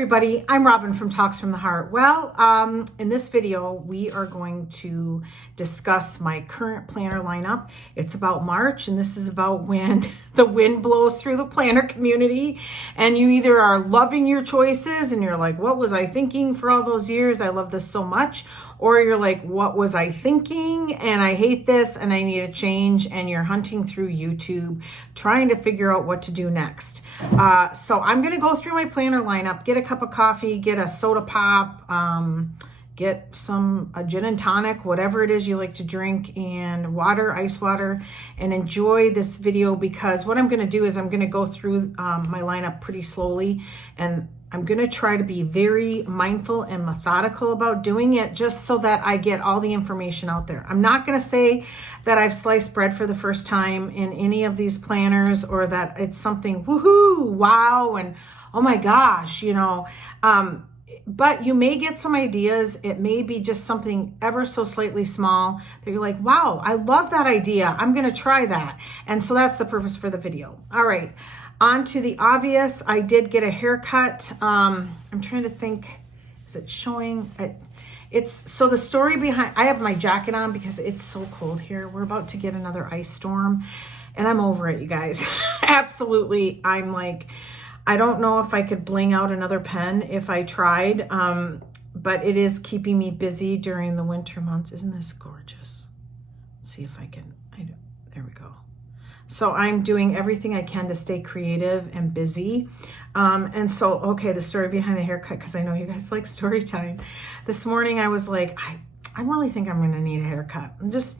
everybody, I'm Robin from Talks from the Heart. Well, in this video, we are going to discuss my current planner lineup. It's about March, and this is about when the wind blows through the planner community, and you either are loving your choices and you're like, what was I thinking for all those years? I love this so much. Or you're like, what was I thinking? And I hate this and I need a change. And you're hunting through YouTube, trying to figure out what to do next. So I'm going to go through my planner lineup, get a cup of coffee, get a soda pop, get a gin and tonic, whatever it is you like to drink, and water, ice water, and enjoy this video, because what I'm going to do is I'm going to go through my lineup pretty slowly, and I'm going to try to be very mindful and methodical about doing it, just so that I get all the information out there. I'm not going to say that I've sliced bread for the first time in any of these planners, or that it's something woohoo, wow, and oh my gosh, but you may get some ideas. It may be just something ever so slightly small that you're like, wow, I love that idea. I'm going to try that. And so that's the purpose for the video. All right. On to the obvious. I did get a haircut. I'm trying to think, is it showing? So the story behind, I have my jacket on because it's so cold here. We're about to get another ice storm, and I'm over it, you guys. Absolutely. I'm like, I don't know if I could bling out another pen if I tried, but it is keeping me busy during the winter months. Isn't this gorgeous? Let's see if I can, there we go. So I'm doing everything I can to stay creative and busy. And so, okay, the story behind the haircut, because I know you guys like story time. This morning I was like, I really think I'm going to need a haircut.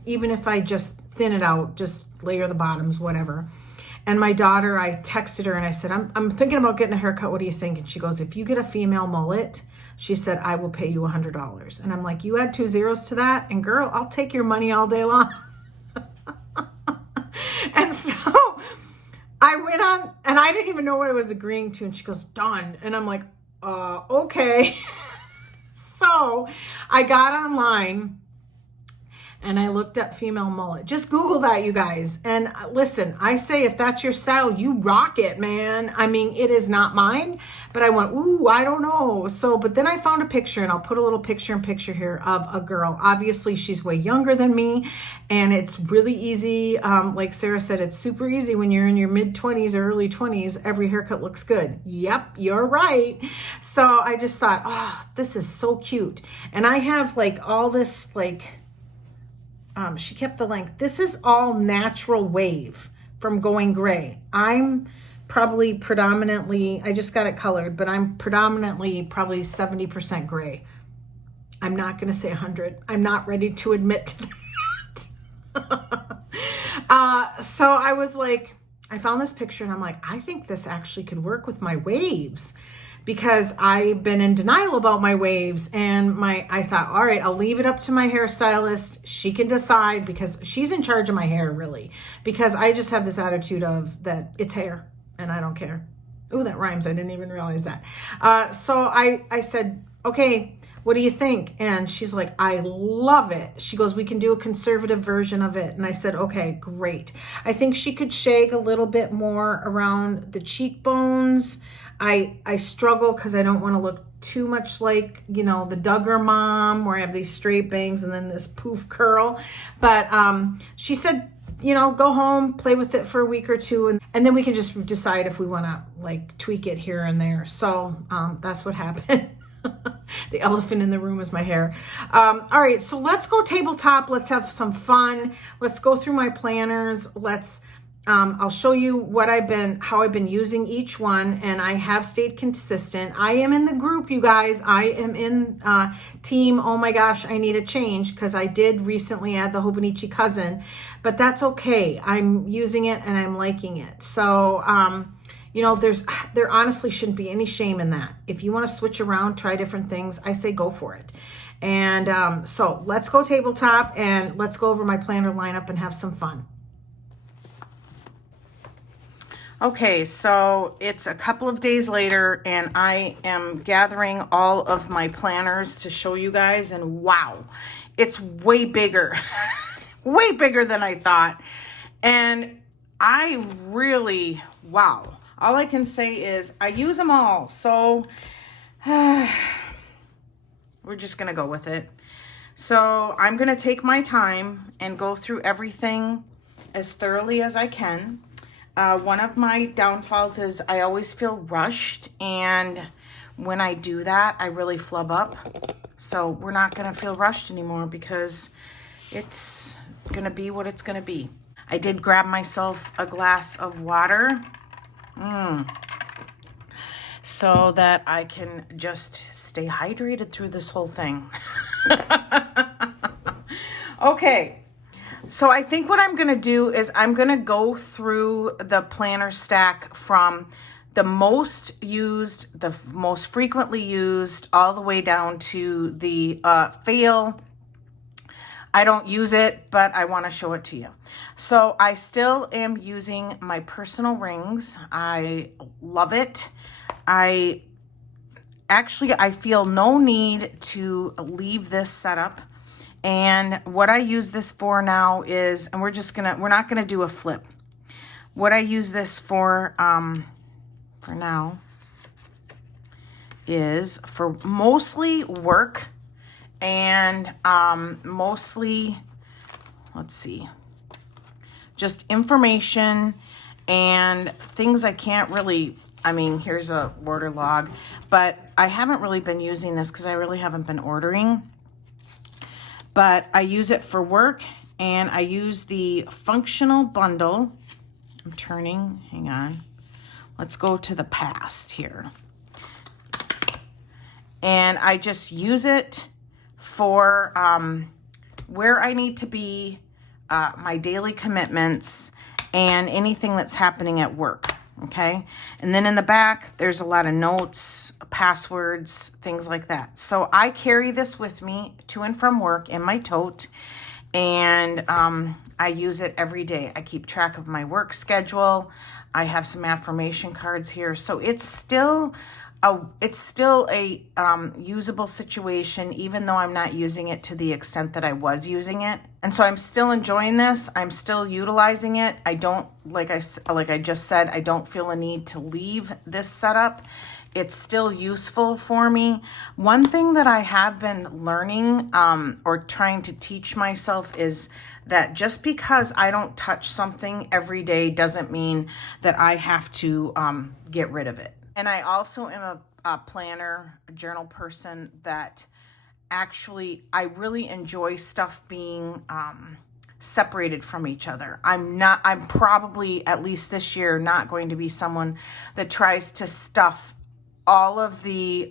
Even if I just thin it out, just layer the bottoms, whatever. And my daughter, I texted her and I said, I'm thinking about getting a haircut. What do you think? And she goes, if you get a female mullet, she said, I will pay you $100. And I'm like, you add 2 zeros to that? And girl, I'll take your money all day long. And so I went on, and I didn't even know what I was agreeing to. And she goes, done. And I'm like, okay. So I got online and I looked up female mullet. Just Google that, you guys. And listen, I say, if that's your style, you rock it, man. I mean, it is not mine, but I went, ooh, I don't know. So, but then I found a picture, and I'll put a little picture here of a girl. Obviously, she's way younger than me, and it's really easy. Like Sarah said, it's super easy when you're in your mid-20s or early 20s. Every haircut looks good. Yep, you're right. So I just thought, oh, this is so cute. And I have like all this she kept the length. This is all natural wave from going gray. I'm probably predominantly, I just got it colored, but I'm predominantly probably 70% gray. I'm not going to say 100. I'm not ready to admit to that. So I was like, I found this picture and I'm like, I think this actually could work with my waves, because I've been in denial about my waves, and I thought, all right, I'll leave it up to my hairstylist. She can decide, because she's in charge of my hair, really, because I just have this attitude of that it's hair and I don't care. Oh, that rhymes. I didn't even realize that. So I said, okay, what do you think? And she's like, I love it. She goes, we can do a conservative version of it. And I said, okay, great. I think she could shake a little bit more around the cheekbones. I struggle because I don't want to look too much like, the Duggar mom, where I have these straight bangs and then this poof curl. But she said, go home, play with it for a week or two, and then we can just decide if we want to tweak it here and there. So that's what happened. The elephant in the room is my hair. All right, so let's go tabletop. Let's have some fun. Let's go through my planners. I'll show you how I've been using each one, and I have stayed consistent. I am in the group, you guys. I am in team, oh my gosh, I need a change, because I did recently add the Hobonichi cousin, but that's okay. I'm using it and I'm liking it. So, there honestly shouldn't be any shame in that. If you want to switch around, try different things, I say go for it. And so let's go tabletop, and let's go over my planner lineup and have some fun. Okay, so it's a couple of days later, and I am gathering all of my planners to show you guys, and wow, it's way bigger, way bigger than I thought. And I really, wow, all I can say is I use them all. So We're just going to go with it. So I'm going to take my time and go through everything as thoroughly as I can. One of my downfalls is I always feel rushed, and when I do that, I really flub up. So we're not going to feel rushed anymore because it's going to be what it's going to be. I did grab myself a glass of water so that I can just stay hydrated through this whole thing. Okay, so I think what I'm going to do is I'm going to go through the planner stack from the most used, the most frequently used, all the way down to the fail. I don't use it, but I want to show it to you. So I still am using my personal rings. I love it. I feel no need to leave this setup. And what I use this for now is, and we're not gonna do a flip. What I use this for now is for mostly work and mostly, let's see, just information and things I can't really, I mean, here's a order log, but I haven't really been using this because I really haven't been ordering. But I use it for work, and I use the functional bundle. I'm turning, hang on. Let's go to the past here. And I just use it for where I need to be, my daily commitments, and anything that's happening at work, okay? And then in the back, there's a lot of notes, passwords, things like that. So I carry this with me to and from work in my tote, and I use it every day. I keep track of my work schedule. I have some affirmation cards here. So it's still a usable situation, even though I'm not using it to the extent that I was using it. And so I'm still enjoying this. I'm still utilizing it. I don't, like I just said, I don't feel a need to leave this setup. It's still useful for me. One thing that I have been learning or trying to teach myself is that just because I don't touch something every day doesn't mean that I have to get rid of it. And I also am a planner, a journal person that actually, I really enjoy stuff being separated from each other. I'm probably, at least this year, not going to be someone that tries to stuff all of the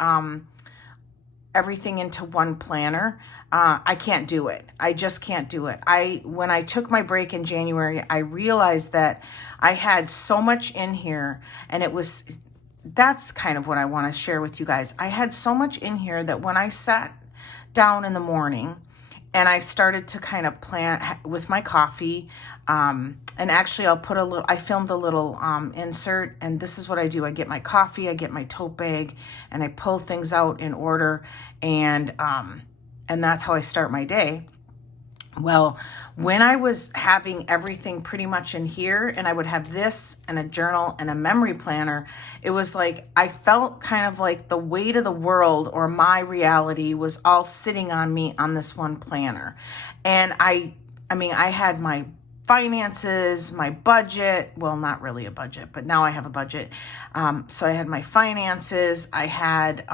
everything into one planner. I can't do it. I just can't do it. When I took my break in January, I realized that I had so much in here, and that's kind of what I want to share with you guys. I had so much in here that when I sat down in the morning and I started to kind of plan with my coffee, and actually I filmed a little insert, and this is what I do. I get my coffee, I get my tote bag, and I pull things out in order, and that's how I start my day. Well, when I was having everything pretty much in here, and I would have this and a journal and a memory planner, it was like I felt kind of like the weight of the world or my reality was all sitting on me on this one planner. And I had my finances, my budget, well, not really a budget, but now I have a budget. So I had my finances, I had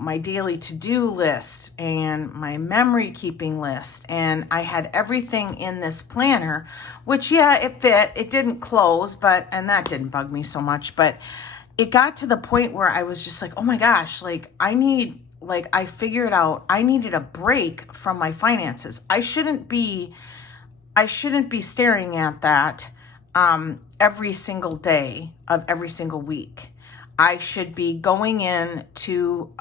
my daily to-do list and my memory keeping list. And I had everything in this planner, which, yeah, it fit. It didn't close, and that didn't bug me so much. But it got to the point where I was just like, oh my gosh, I figured out I needed a break from my finances. I shouldn't be staring at that every single day of every single week. I should be going in to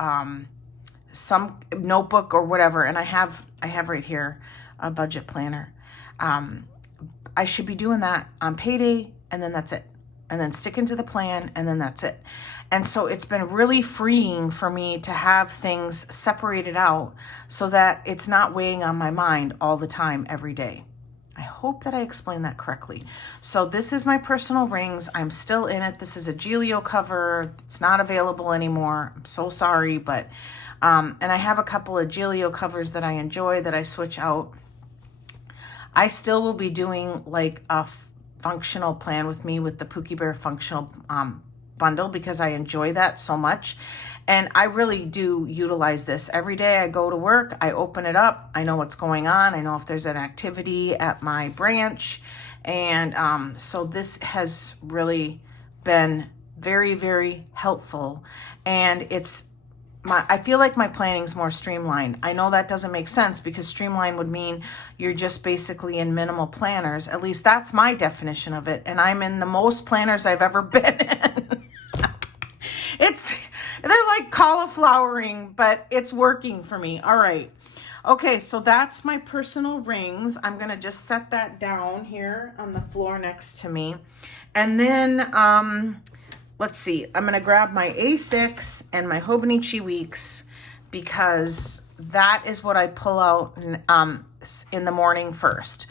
some notebook or whatever, and I have right here a budget planner. I should be doing that on payday, and then that's it. And then sticking to the plan, and then that's it. And so it's been really freeing for me to have things separated out so that it's not weighing on my mind all the time, every day. I hope that I explained that correctly. So this is my personal rings. I'm still in it. This is a Giglio cover. It's not available anymore. I'm so sorry, but, and I have a couple of Giglio covers that I enjoy that I switch out. I still will be doing like a functional plan with me with the Pookie Bear functional bundle because I enjoy that so much. And I really do utilize this. Every day I go to work, I open it up, I know what's going on, I know if there's an activity at my branch. And so this has really been very, very helpful. And I feel like my planning is more streamlined. I know that doesn't make sense because streamline would mean you're just basically in minimal planners. At least that's my definition of it. And I'm in the most planners I've ever been in. They're like cauliflowering, but it's working for me. All right. Okay, so that's my personal rings. I'm going to just set that down here on the floor next to me. And then, let's see, I'm going to grab my A6 and my Hobonichi Weeks because that is what I pull out in the morning first.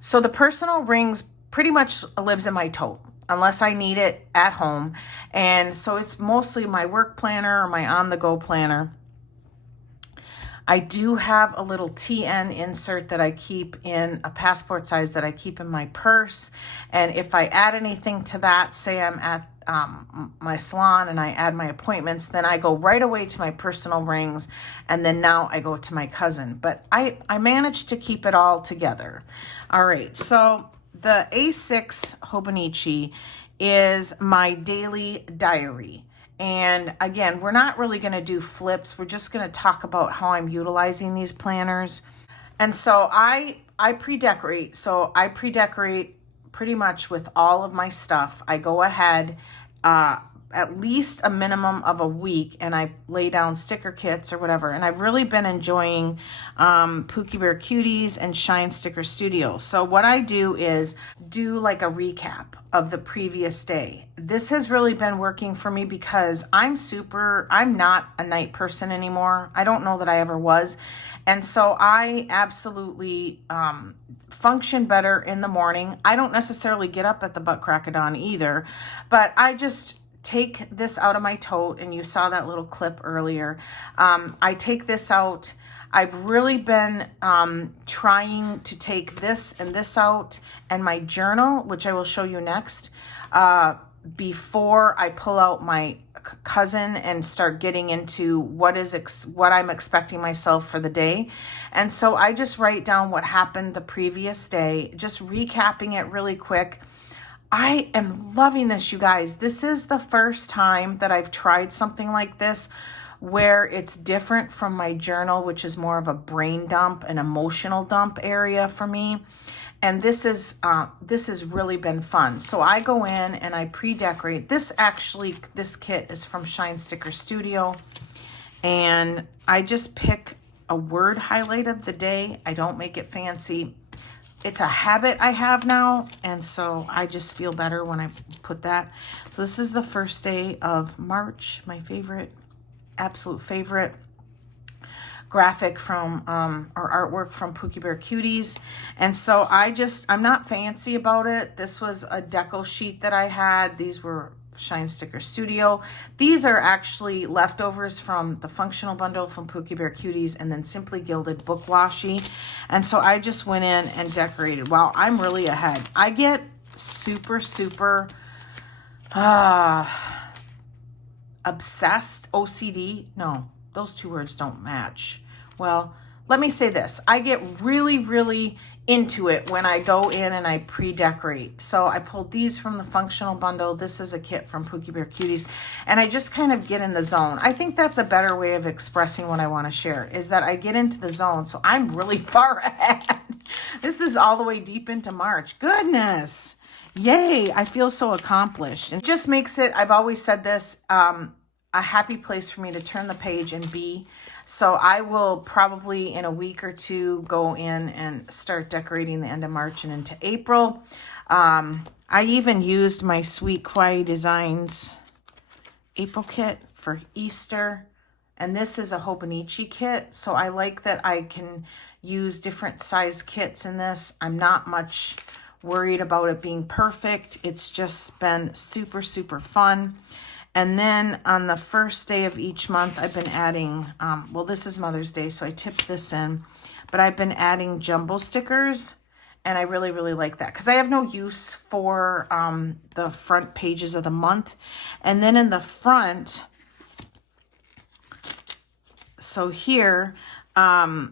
So the personal rings pretty much lives in my tote unless I need it at home. And so it's mostly my work planner or my on-the-go planner. I do have a little TN insert that I keep in a passport size that I keep in my purse. And if I add anything to that, say I'm at my salon and I add my appointments, then I go right away to my personal rings. And then now I go to my cousin. But I managed to keep it all together. All right, so the A6 Hobonichi is my daily diary. And again, we're not really going to do flips. We're just going to talk about how I'm utilizing these planners. And so I pre-decorate. So I pre-decorate pretty much with all of my stuff. I go ahead at least a minimum of a week and I lay down sticker kits or whatever. And I've really been enjoying Pookie Bear Cuties and Shine Sticker Studio. So what I do is do like a recap of the previous day. This has really been working for me because I'm not a night person anymore. I don't know that I ever was. And so I absolutely function better in the morning. I don't necessarily get up at the butt crack of dawn either, but I just take this out of my tote, and you saw that little clip earlier. I take this out. I've really been trying to take this and this out and my journal, which I will show you next, before I pull out my cousin and start getting into what I'm expecting myself for the day. And so I just write down what happened the previous day, just recapping it really quick. I am loving this, you guys. This is the first time that I've tried something like this where it's different from my journal, which is more of a brain dump, an emotional dump area for me. And this has really been fun. So I go in and I pre-decorate. This kit is from Shine Sticker Studio. And I just pick a word highlight of the day. I don't make it fancy. It's a habit I have now, and so I just feel better when I put that. So this is the first day of March, my favorite, absolute favorite graphic from, or artwork from Pookie Bear Cuties. And so I'm not fancy about it. This was a deco sheet that I had. These were Shine Sticker Studio. These are actually leftovers from the functional bundle from Pookie Bear Cuties and then Simply Gilded book washi. And so I just went in and decorated. Wow, I'm really ahead. I get super obsessed, OCD. No, those two words don't match. Well, let me say this. I get really into it when I go in and I pre-decorate. So I pulled these from the functional bundle. This is a kit from Pookie Bear Cuties. And I just kind of get in the zone. I think that's a better way of expressing what I want to share, is that I get into the zone. So I'm really far ahead. This is all the way deep into March. Goodness. Yay. I feel so accomplished. And it just makes it, I've always said this, a happy place for me to turn the page and be. So I will probably in a week or two go in and start decorating the end of March and into April. I even used my Sweet Kawaii Designs April kit for Easter. And this is a Hobonichi kit. So I like that I can use different size kits in this. I'm not much worried about it being perfect. It's just been super, super fun. And then on the first day of each month, I've been adding, well, this is Mother's Day, so I tipped this in, but I've been adding jumbo stickers, and I really, really like that because I have no use for the front pages of the month. And then in the front, so here, I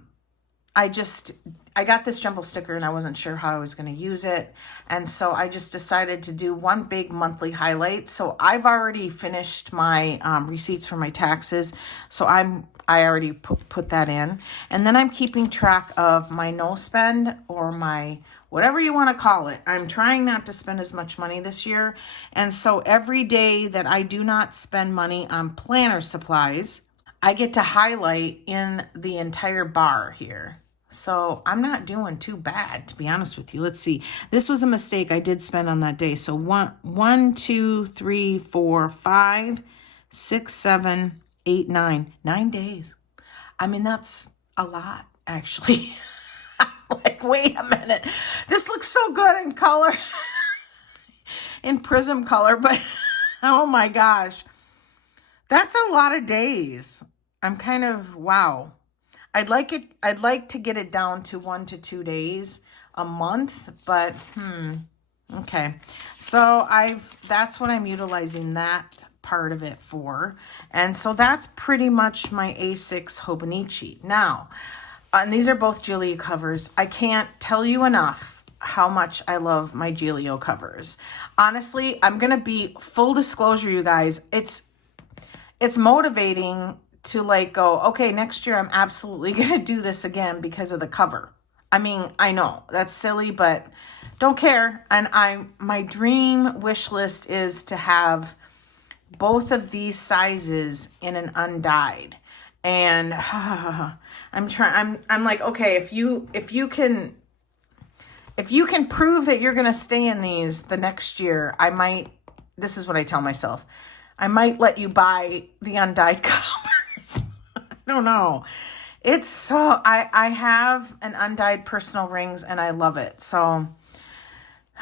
got this jumbo sticker and I wasn't sure how I was going to use it. And so I just decided to do one big monthly highlight. So I've already finished my receipts for my taxes. So I already put that in. And then I'm keeping track of my no spend, or my whatever you want to call it. I'm trying not to spend as much money this year. And so every day that I do not spend money on planner supplies, I get to highlight in the entire bar here. So I'm not doing too bad, to be honest with you. Let's see. This was a mistake I did spend on that day. So 1, 2, 3, 4, 5, 6, 7, 8, 9. 9 days. I mean, that's a lot, actually. Like, wait a minute. This looks so good in color, in prism color, but oh my gosh. That's a lot of days. I'm kind of, wow. I'd like to get it down to 1 to 2 days a month, but okay. So that's what I'm utilizing that part of it for. And so that's pretty much my A6 Hobonichi. Now, and these are both Giglio covers. I can't tell you enough how much I love my Giglio covers. Honestly, I'm going to be full disclosure, you guys. It's motivating to like go, okay, next year I'm absolutely going to do this again because of the cover. I mean, I know that's silly, but don't care. And my dream wish list is to have both of these sizes in an undyed. And I'm like, okay, if you can prove that you're going to stay in these the next year, this is what I tell myself, I might let you buy the undyed covers. I don't know. It's so, I have an undyed personal rings and I love it. So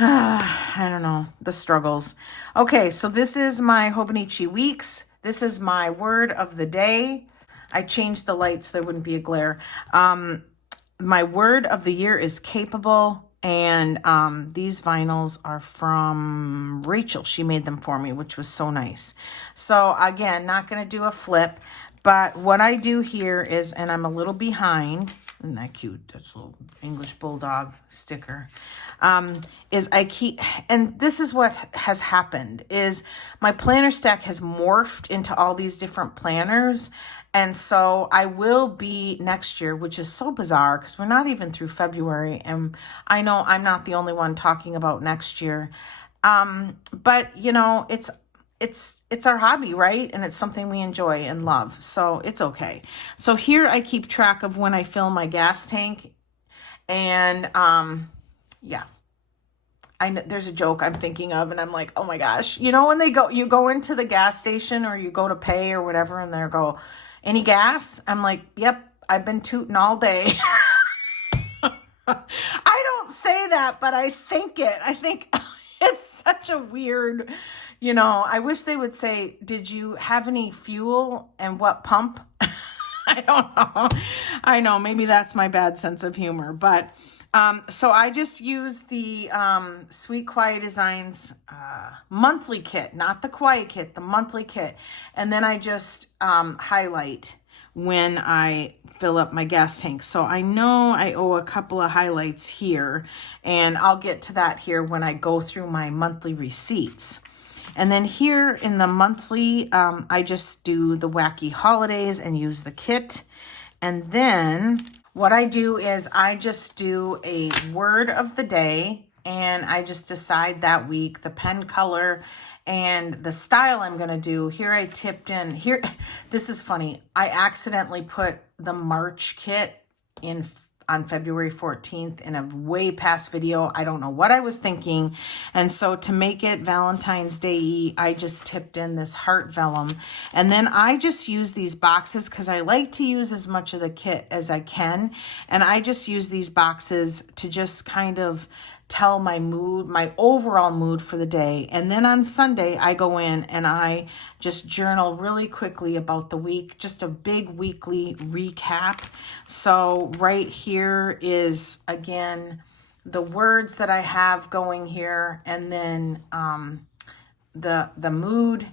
I don't know, the struggles. Okay, so this is my Hobonichi weeks. This is my word of the day. I changed the light so there wouldn't be a glare. My word of the year is capable. And these vinyls are from Rachel. She made them for me, which was so nice. So again, not going to do a flip. But what I do here is, and I'm a little behind. Isn't that cute? That's a little English Bulldog sticker. Is I keep, and this is what has happened, is my planner stack has morphed into all these different planners. And so I will be next year, which is so bizarre because we're not even through February. And I know I'm not the only one talking about next year. But you know, it's our hobby, right? And it's something we enjoy and love. So it's okay. So here I keep track of when I fill my gas tank. And yeah. I know there's a joke I'm thinking of, and I'm like, oh my gosh. You know, when you go into the gas station or you go to pay or whatever, and they go, any gas? I'm like, yep, I've been tooting all day. I don't say that, but I think it. I think it's such a weird, you know, I wish they would say, did you have any fuel and what pump? I don't know. I know, maybe that's my bad sense of humor, but so I just use the Sweet Quiet Designs monthly kit, not the quiet kit, the monthly kit. And then I just highlight when I fill up my gas tank. So I know I owe a couple of highlights here, and I'll get to that here when I go through my monthly receipts. And then here in the monthly, I just do the wacky holidays and use the kit. And then what I do is I just do a word of the day, and I just decide that week the pen color and the style I'm going to do. Here I tipped in, here, this is funny. I accidentally put the March kit in, on February 14th in a way past video. I don't know what I was thinking. And so to make it Valentine's Day, I just tipped in this heart vellum. And then I just use these boxes because I like to use as much of the kit as I can. And I just use these boxes to just kind of tell my mood, my overall mood for the day. And then on Sunday, I go in and I just journal really quickly about the week, just a big weekly recap. So right here is, again, the words that I have going here, and then the mood.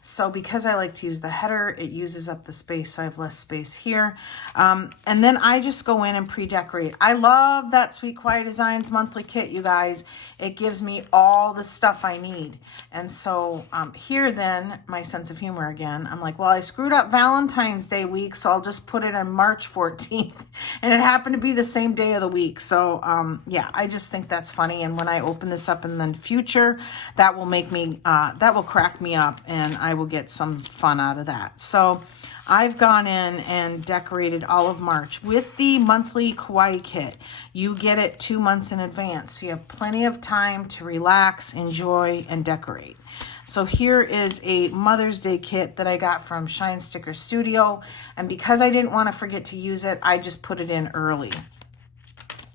So because I like to use the header, it uses up the space, so I have less space here. And then I just go in and pre-decorate. I love that Sweet Quiet Designs monthly kit, you guys. It gives me all the stuff I need. And so here then, my sense of humor again, I'm like, well, I screwed up Valentine's Day week, so I'll just put it on March 14th. And it happened to be the same day of the week. So yeah, I just think that's funny. And when I open this up in the future, that will make me, that will crack me up, and I will get some fun out of that. So I've gone in and decorated all of March with the monthly kawaii kit. You get it 2 months in advance, so you have plenty of time to relax, enjoy, and decorate. So here is a Mother's Day kit that I got from Shine Sticker Studio, and because I didn't want to forget to use it, I just put it in early,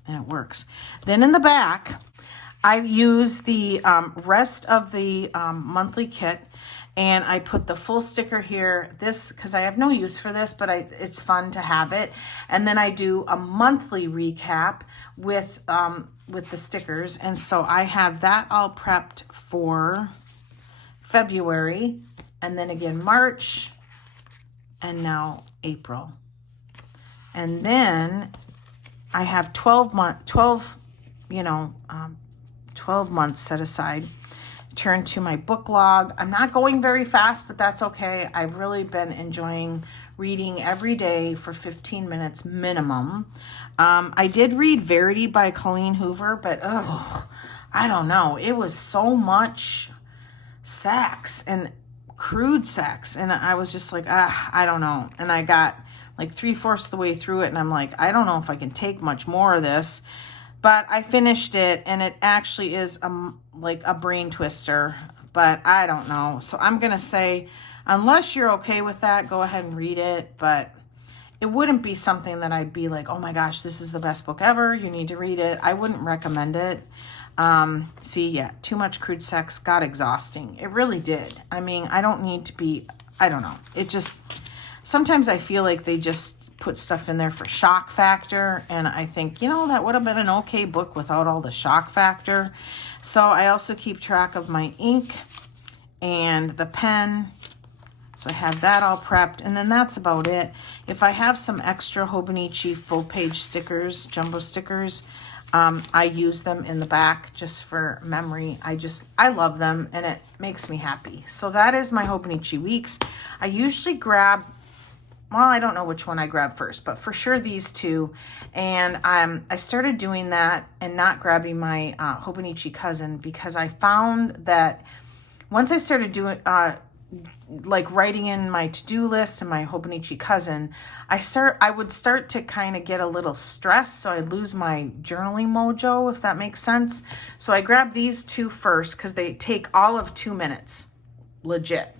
and it works. Then in the back, I use the rest of the monthly kit, and I put the full sticker here, this, because I have no use for this, but it's fun to have it. And then I do a monthly recap with the stickers. And so I have that all prepped for February, and then again March, and now April. And then I have 12 months set aside. Turn to my book log. I'm not going very fast, but that's okay. I've really been enjoying reading every day for 15 minutes minimum. I did read Verity by Colleen Hoover, but I don't know. It was so much sex and crude sex, and I was just like, I don't know. And I got like 3/4 the way through it, and I'm like, I don't know if I can take much more of this. But I finished it, and it actually is like a brain twister, but I don't know. So I'm going to say, unless you're okay with that, go ahead and read it. But it wouldn't be something that I'd be like, oh my gosh, this is the best book ever. You need to read it. I wouldn't recommend it. See, yeah, too much crude sex got exhausting. It really did. I mean, I don't need to be, I don't know. It just, sometimes I feel like they just put stuff in there for shock factor, and I think, that would have been an okay book without all the shock factor. So I also keep track of my ink and the pen, so I have that all prepped, and then that's about it. If I have some extra Hobonichi full page stickers, jumbo stickers, I use them in the back just for memory. I love them, and it makes me happy. So that is my Hobonichi weeks. I usually grab, well, I don't know which one I grab first, but for sure these two. And I started doing that and not grabbing my Hobonichi cousin, because I found that once I started doing like writing in my to-do list and my Hobonichi cousin, I would start to kind of get a little stressed, so I'd lose my journaling mojo, if that makes sense. So I grabbed these two first because they take all of 2 minutes, legit.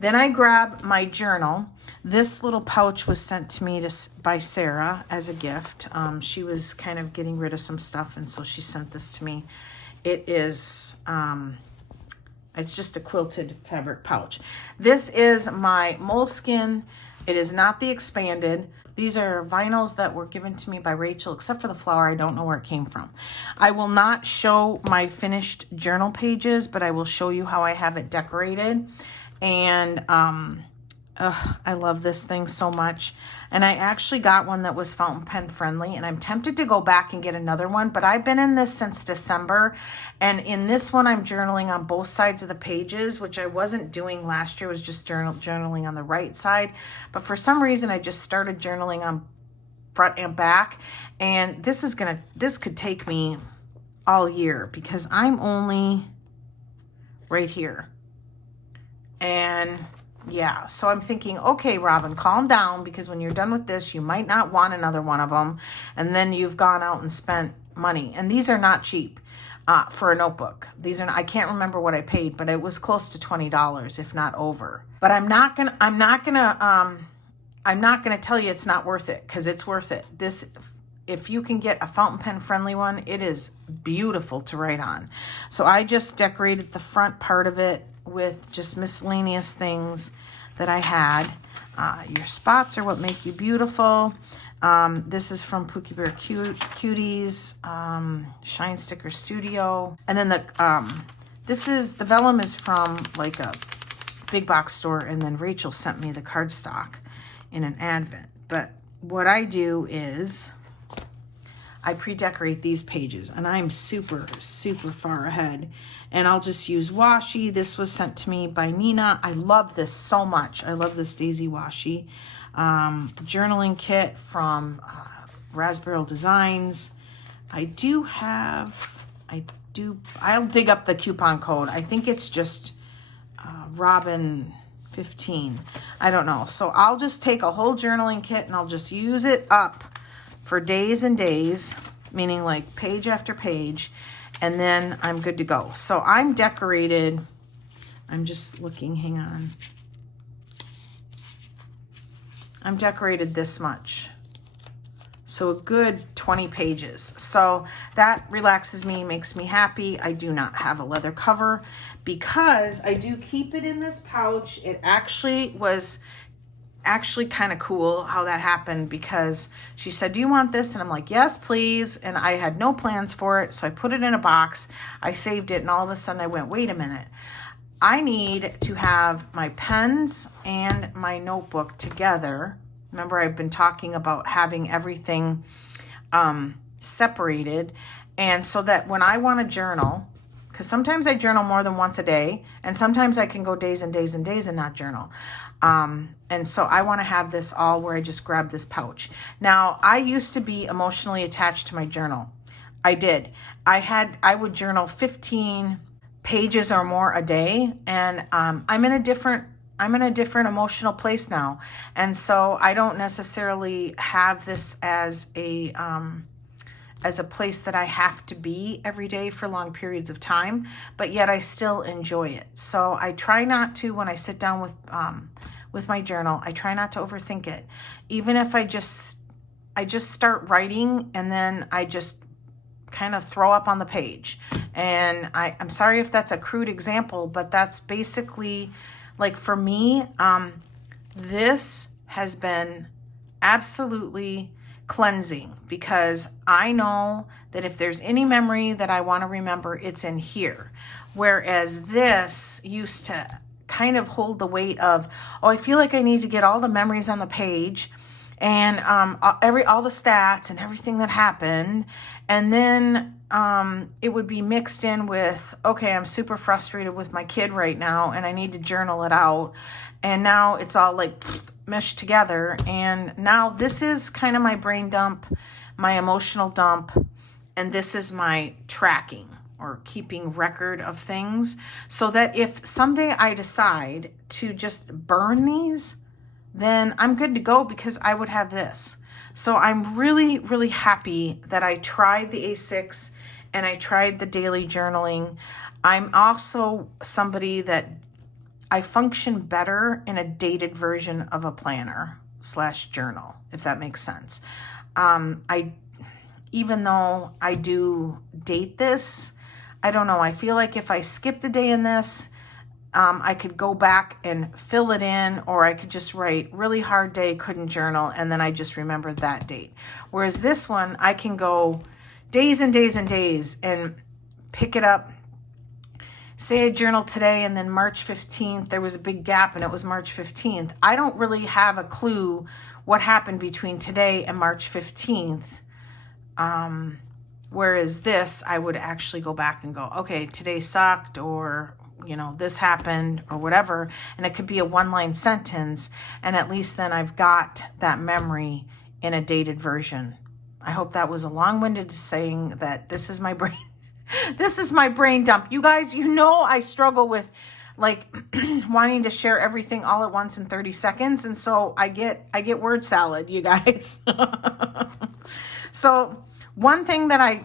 Then I grab my journal. This little pouch was sent to me by Sarah as a gift. She was kind of getting rid of some stuff, and so she sent this to me. It is, it's just a quilted fabric pouch. This is my moleskin. It is not the expanded. These are vinyls that were given to me by Rachel, except for the flower. I don't know where it came from. I will not show my finished journal pages, but I will show you how I have it decorated. And I love this thing so much. And I actually got one that was fountain pen friendly, and I'm tempted to go back and get another one, but I've been in this since December. And in this one, I'm journaling on both sides of the pages, which I wasn't doing last year. It was just journaling on the right side. But for some reason, I just started journaling on front and back. And this could take me all year, because I'm only right here. And yeah, so I'm thinking, okay, Robin, calm down, because when you're done with this, you might not want another one of them, and then you've gone out and spent money. And these are not cheap for a notebook. These are not, I can't remember what I paid, but it was close to $20, if not over. But I'm not gonna tell you it's not worth it, because it's worth it. This, if you can get a fountain pen friendly one, it is beautiful to write on. So I just decorated the front part of it with just miscellaneous things that I had. Your spots are what make you beautiful. This is from Pookie Bear Cuties, Shine Sticker Studio. And then the vellum is from like a big box store, and then Rachel sent me the cardstock in an advent. But what I do is I pre-decorate these pages, and I'm super, super far ahead. And I'll just use washi. This was sent to me by Nina. I love this so much. I love this daisy washi. Journaling kit from Raspberyl Designs. I'll dig up the coupon code. I think it's just Robin 15. I don't know. So I'll just take a whole journaling kit and I'll just use it up for days and days, meaning like page after page, and then I'm good to go. So I'm decorated. I'm just looking, hang on. I'm decorated this much. So a good 20 pages. So that relaxes me, makes me happy. I do not have a leather cover because I do keep it in this pouch. It actually was kind of cool how that happened, because she said, do you want this? And I'm like, yes, please. And I had no plans for it. So I put it in a box. I saved it. And all of a sudden I went, wait a minute. I need to have my pens and my notebook together. Remember, I've been talking about having everything separated. And so that when I want to journal, because sometimes I journal more than once a day, and sometimes I can go days and days and days and not journal. And so I want to have this all where I just grab this pouch. Now, I used to be emotionally attached to my journal. I did. I would journal 15 pages or more a day, and I'm in a different emotional place now. And so I don't necessarily have this as a place that I have to be every day for long periods of time, but yet I still enjoy it. So I try not to, when I sit down with my journal, I try not to overthink it. Even if I just start writing, and then I just kind of throw up on the page. And I'm sorry if that's a crude example, but that's basically, like, for me, this has been absolutely cleansing, because I know that if there's any memory that I want to remember, it's in here. Whereas this used to kind of hold the weight of, oh, I feel like I need to get all the memories on the page, and all the stats and everything that happened. And then it would be mixed in with, okay, I'm super frustrated with my kid right now and I need to journal it out. And now it's all like meshed together. And now this is kind of my brain dump, my emotional dump, and this is my tracking or keeping record of things, so that if someday I decide to just burn these, then I'm good to go, because I would have this. So I'm really, really happy that I tried the A6 and I tried the daily journaling. I'm also somebody that I function better in a dated version of a planner / journal, if that makes sense. Even though I do date this, I don't know, I feel like if I skipped a day in this, I could go back and fill it in, or I could just write really hard day, couldn't journal, and then I just remembered that date. Whereas this one, I can go days and days and days and pick it up. Say I journaled today, and then March 15th, there was a big gap and it was March 15th. I don't really have a clue what happened between today and March 15th. Whereas this, I would actually go back and go, okay, today sucked, or, you know, this happened, or whatever. And it could be a one-line sentence. And at least then I've got that memory in a dated version. I hope that was a long-winded saying that this is my brain. This is my brain dump. You guys, you know, I struggle with like wanting to share everything all at once in 30 seconds. And so I get word salad, you guys. So one thing that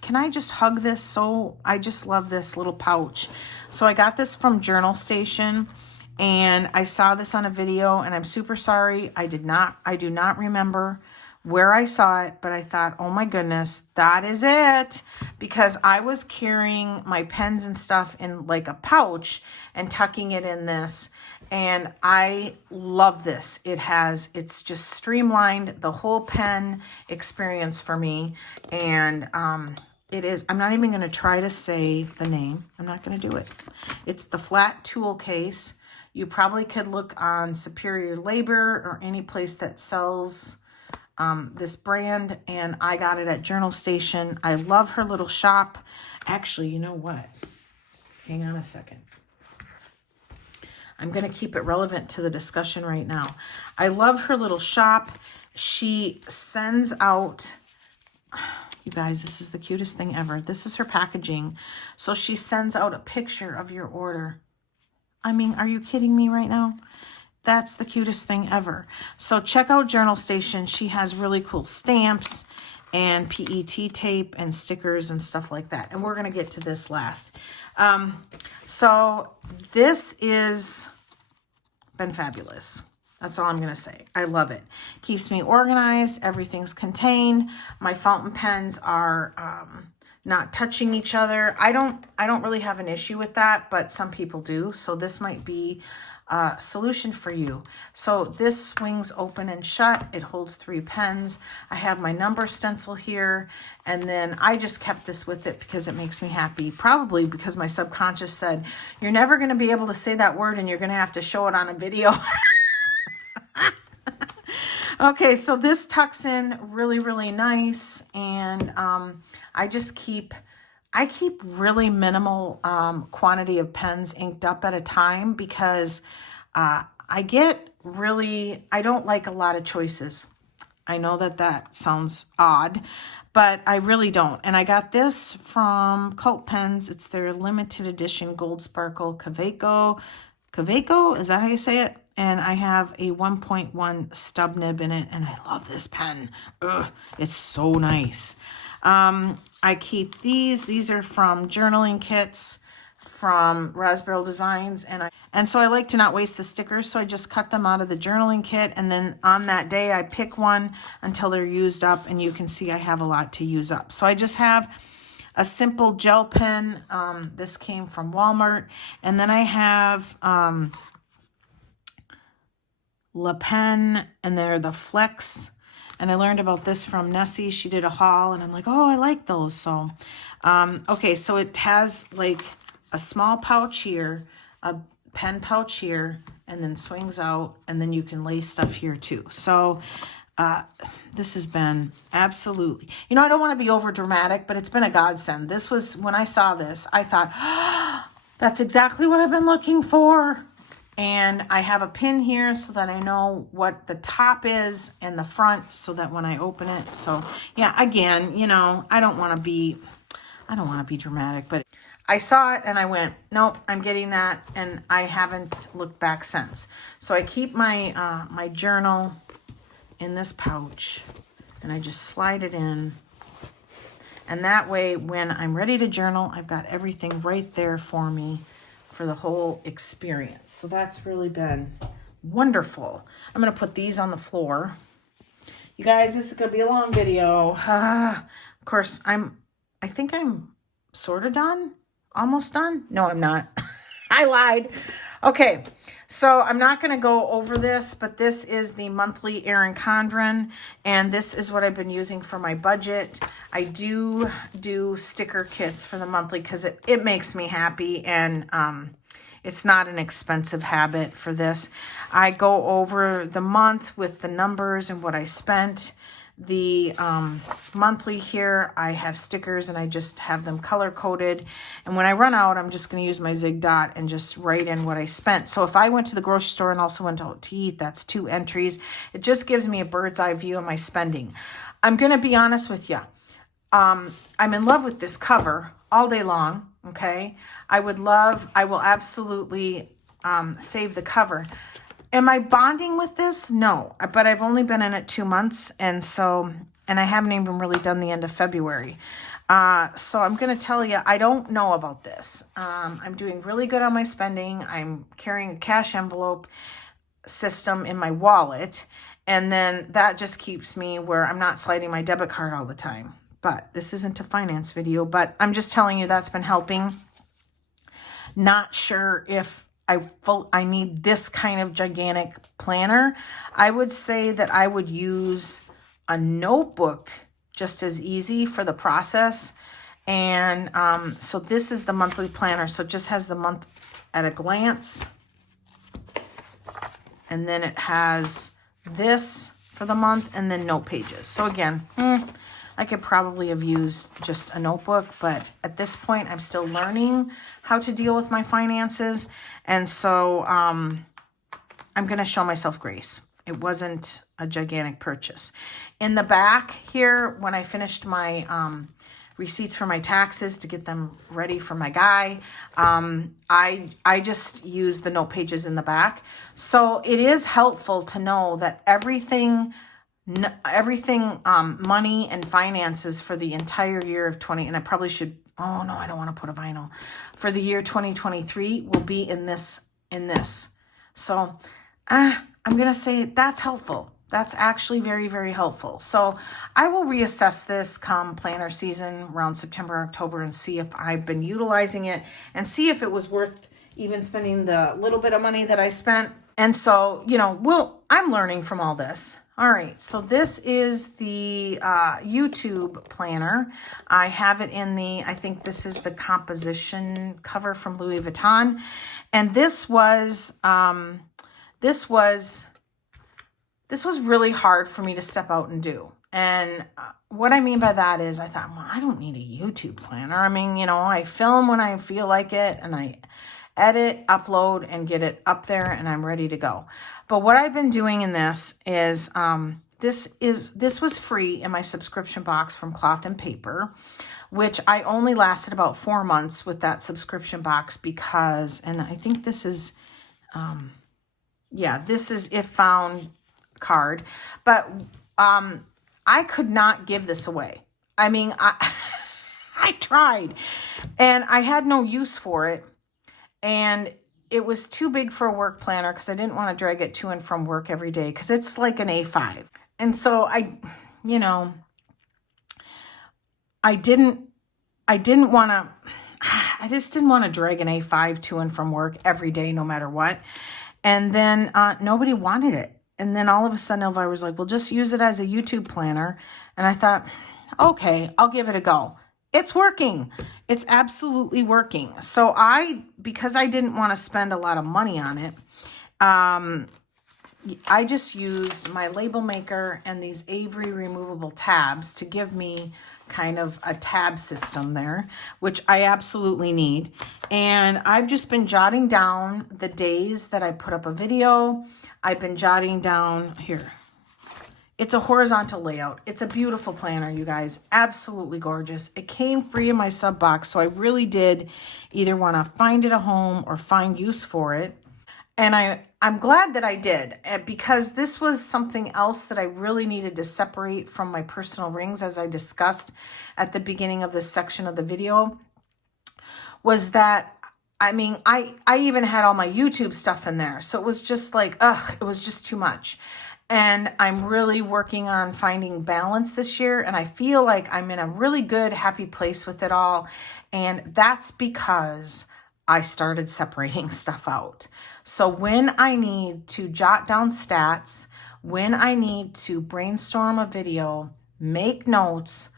can I just hug this? So I just love this little pouch. So I got this from Journal Station, and I saw this on a video, and I'm super sorry. I do not remember where I saw it, but I thought, oh my goodness, that is it. Because I was carrying my pens and stuff in like a pouch and tucking it in this. And I love this. It's just streamlined the whole pen experience for me. And it is, I'm not even going to try to say the name. I'm not going to do it. It's the flat tool case. You probably could look on Superior Labor or any place that sells this brand, and I got it at Journal Station. I love her little shop. Actually, you know what? Hang on a second. I'm going to keep it relevant to the discussion right now. I love her little shop. She sends out, you guys, this is the cutest thing ever. This is her packaging. So she sends out a picture of your order. I mean, are you kidding me right now? That's the cutest thing ever. So check out Journal Station. She has really cool stamps and PET tape and stickers and stuff like that. And we're going to get to this last. So this is been fabulous. That's all I'm going to say. I love it. Keeps me organized. Everything's contained. My fountain pens are not touching each other. I don't really have an issue with that, but some people do. So this might be solution for you. So this swings open and shut. It holds 3 pens. I have my number stencil here, and then I just kept this with it because it makes me happy. Probably because my subconscious said, you're never going to be able to say that word and you're going to have to show it on a video. Okay, so this tucks in really, really nice, and I keep really minimal quantity of pens inked up at a time because I don't like a lot of choices. I know that sounds odd, but I really don't. And I got this from Cult Pens. It's their limited edition Gold Sparkle Kaveco. Kaveco, is that how you say it? And I have a 1.1 stub nib in it, and I love this pen. Ugh, it's so nice. I keep these. These are from journaling kits from Raspberyl Designs, and so I like to not waste the stickers, so I just cut them out of the journaling kit, and then on that day I pick one until they're used up, and you can see I have a lot to use up. So I just have a simple gel pen. This came from Walmart, and then I have La Pen, and they're the Flex. And I learned about this from Nessie. She did a haul, and I'm like, oh, I like those. So, okay, so it has like a small pouch here, a pen pouch here, and then swings out, and then you can lay stuff here too. So, this has been absolutely, I don't want to be over dramatic, but it's been a godsend. This was, when I saw this, I thought, oh, that's exactly what I've been looking for. And I have a pin here so that I know what the top is and the front so that when I open it. So yeah, again, I don't want to be dramatic, but I saw it and I went, nope, I'm getting that. And I haven't looked back since. So I keep my, my journal in this pouch, and I just slide it in. And that way, when I'm ready to journal, I've got everything right there for me for the whole experience. So that's really been wonderful. I'm going to put these on the floor. You guys, this is going to be a long video. Of course, I think I'm sort of done. Almost done. No, I'm not. I lied. Okay. So I'm not going to go over this, but this is the monthly Erin Condren, and this is what I've been using for my budget. I do sticker kits for the monthly because it makes me happy, and it's not an expensive habit for this. I go over the month with the numbers and what I spent. The monthly here, I have stickers and I just have them color coded. And when I run out, I'm just going to use my Zig Dot and just write in what I spent. So if I went to the grocery store and also went out to eat, that's 2 entries. It just gives me a bird's eye view of my spending. I'm going to be honest with you. I'm in love with this cover all day long. Okay. I will absolutely save the cover. Am I bonding with this? No, but I've only been in it 2 months. And I haven't even really done the end of February. So I'm going to tell you, I don't know about this. I'm doing really good on my spending. I'm carrying a cash envelope system in my wallet. And then that just keeps me where I'm not sliding my debit card all the time. But this isn't a finance video, but I'm just telling you that's been helping. Not sure if I need this kind of gigantic planner. I would say that I would use a notebook just as easy for the process. And so this is the monthly planner. So it just has the month at a glance. And then it has this for the month and then note pages. So again, I could probably have used just a notebook, but at this point I'm still learning how to deal with my finances. And so I'm going to show myself grace. It wasn't a gigantic purchase. In the back here, when I finished my receipts for my taxes to get them ready for my guy, I just used the note pages in the back. So it is helpful to know that everything money and finances for the entire year of 20, and I probably should, oh no, I don't want to put a vinyl, for the year 2023 will be in this. So I'm going to say that's helpful. That's actually very, very helpful. So I will reassess this come planner season around September, October, and see if I've been utilizing it and see if it was worth even spending the little bit of money that I spent. And so, you know, I'm learning from all this. All right, so this is the YouTube planner. I have it in I think this is the composition cover from Louis Vuitton. And this was really hard for me to step out and do. And what I mean by that is I thought, well, I don't need a YouTube planner. I mean, you know, I film when I feel like it and I edit, upload, and get it up there and I'm ready to go. But what I've been doing in this is, this was free in my subscription box from Cloth and Paper, which I only lasted about 4 months with that subscription box because, and I think this is, this is If Found card, but I could not give this away. I mean, I tried and I had no use for it. And it was too big for a work planner because I didn't want to drag it to and from work every day because it's like an A5. And so I just didn't want to drag an A5 to and from work every day, no matter what. And then nobody wanted it. And then all of a sudden, I was like, well, just use it as a YouTube planner. And I thought, okay, I'll give it a go. It's working. It's absolutely working. So because I didn't want to spend a lot of money on it, I just used my label maker and these Avery removable tabs to give me kind of a tab system there, which I absolutely need. And I've just been jotting down the days that I put up a video. I've been jotting down here. It's a horizontal layout. It's a beautiful planner, you guys. Absolutely gorgeous. It came free in my sub box, so I really did either want to find it a home or find use for it. And I'm glad that I did, because this was something else that I really needed to separate from my personal rings, as I discussed at the beginning of this section of the video, was that, I mean, I even had all my YouTube stuff in there. So it was just like, it was just too much. And I'm really working on finding balance this year. And I feel like I'm in a really good, happy place with it all. And that's because I started separating stuff out. So when I need to jot down stats, when I need to brainstorm a video, make notes,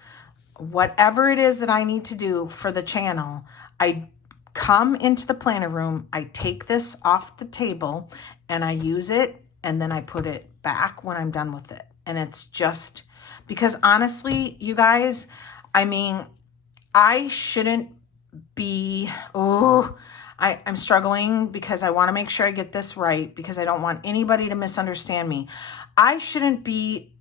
whatever it is that I need to do for the channel, I come into the planner room, I take this off the table and I use it, and then I put it back when I'm done with it. And it's just because, honestly, you guys, I mean, I shouldn't be, I'm struggling because I want to make sure I get this right, because I don't want anybody to misunderstand me. I shouldn't be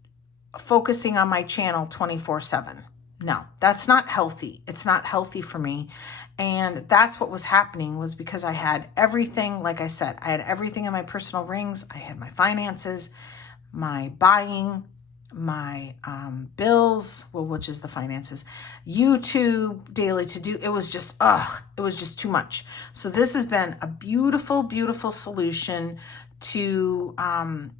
focusing on my channel 24/7. No, that's not healthy. It's not healthy for me. And that's what was happening, was because I had everything, like I said, I had everything in my personal rings. I had my finances, my buying, my bills, well, which is the finances, YouTube, daily to do. It was just, it was just too much. So this has been a beautiful, beautiful solution to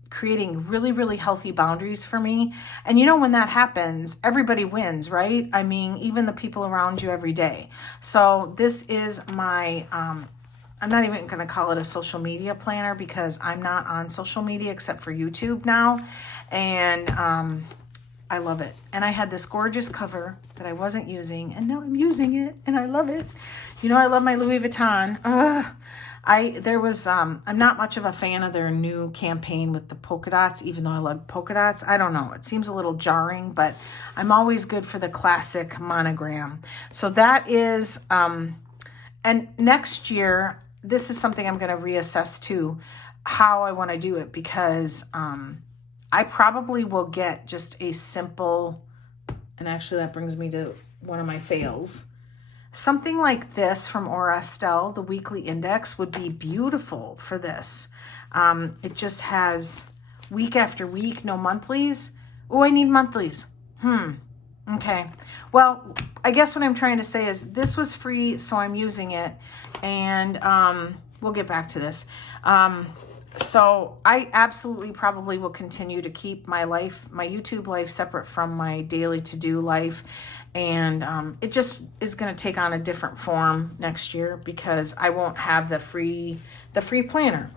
creating really, really healthy boundaries for me. And you know, when that happens, everybody wins, right? I mean, even the people around you every day. So this is my, I'm not even going to call it a social media planner, because I'm not on social media except for YouTube now. And I love it. And I had this gorgeous cover that I wasn't using, and now I'm using it and I love it. You know, I love my Louis Vuitton. I'm not much of a fan of their new campaign with the polka dots, even though I love polka dots. I don't know. It seems a little jarring, but I'm always good for the classic monogram. So that is, and next year, this is something I'm going to reassess too, how I want to do it, because I probably will get just a simple, and actually that brings me to one of my fails. Something like this from Aura Estelle, the weekly index, would be beautiful for this. It just has week after week, no monthlies. Oh, I need monthlies. Okay. Well, I guess what I'm trying to say is this was free, so I'm using it. And we'll get back to this. So I absolutely probably will continue to keep my life, my YouTube life, separate from my daily to-do life. And it just is going to take on a different form next year, because I won't have the free planner.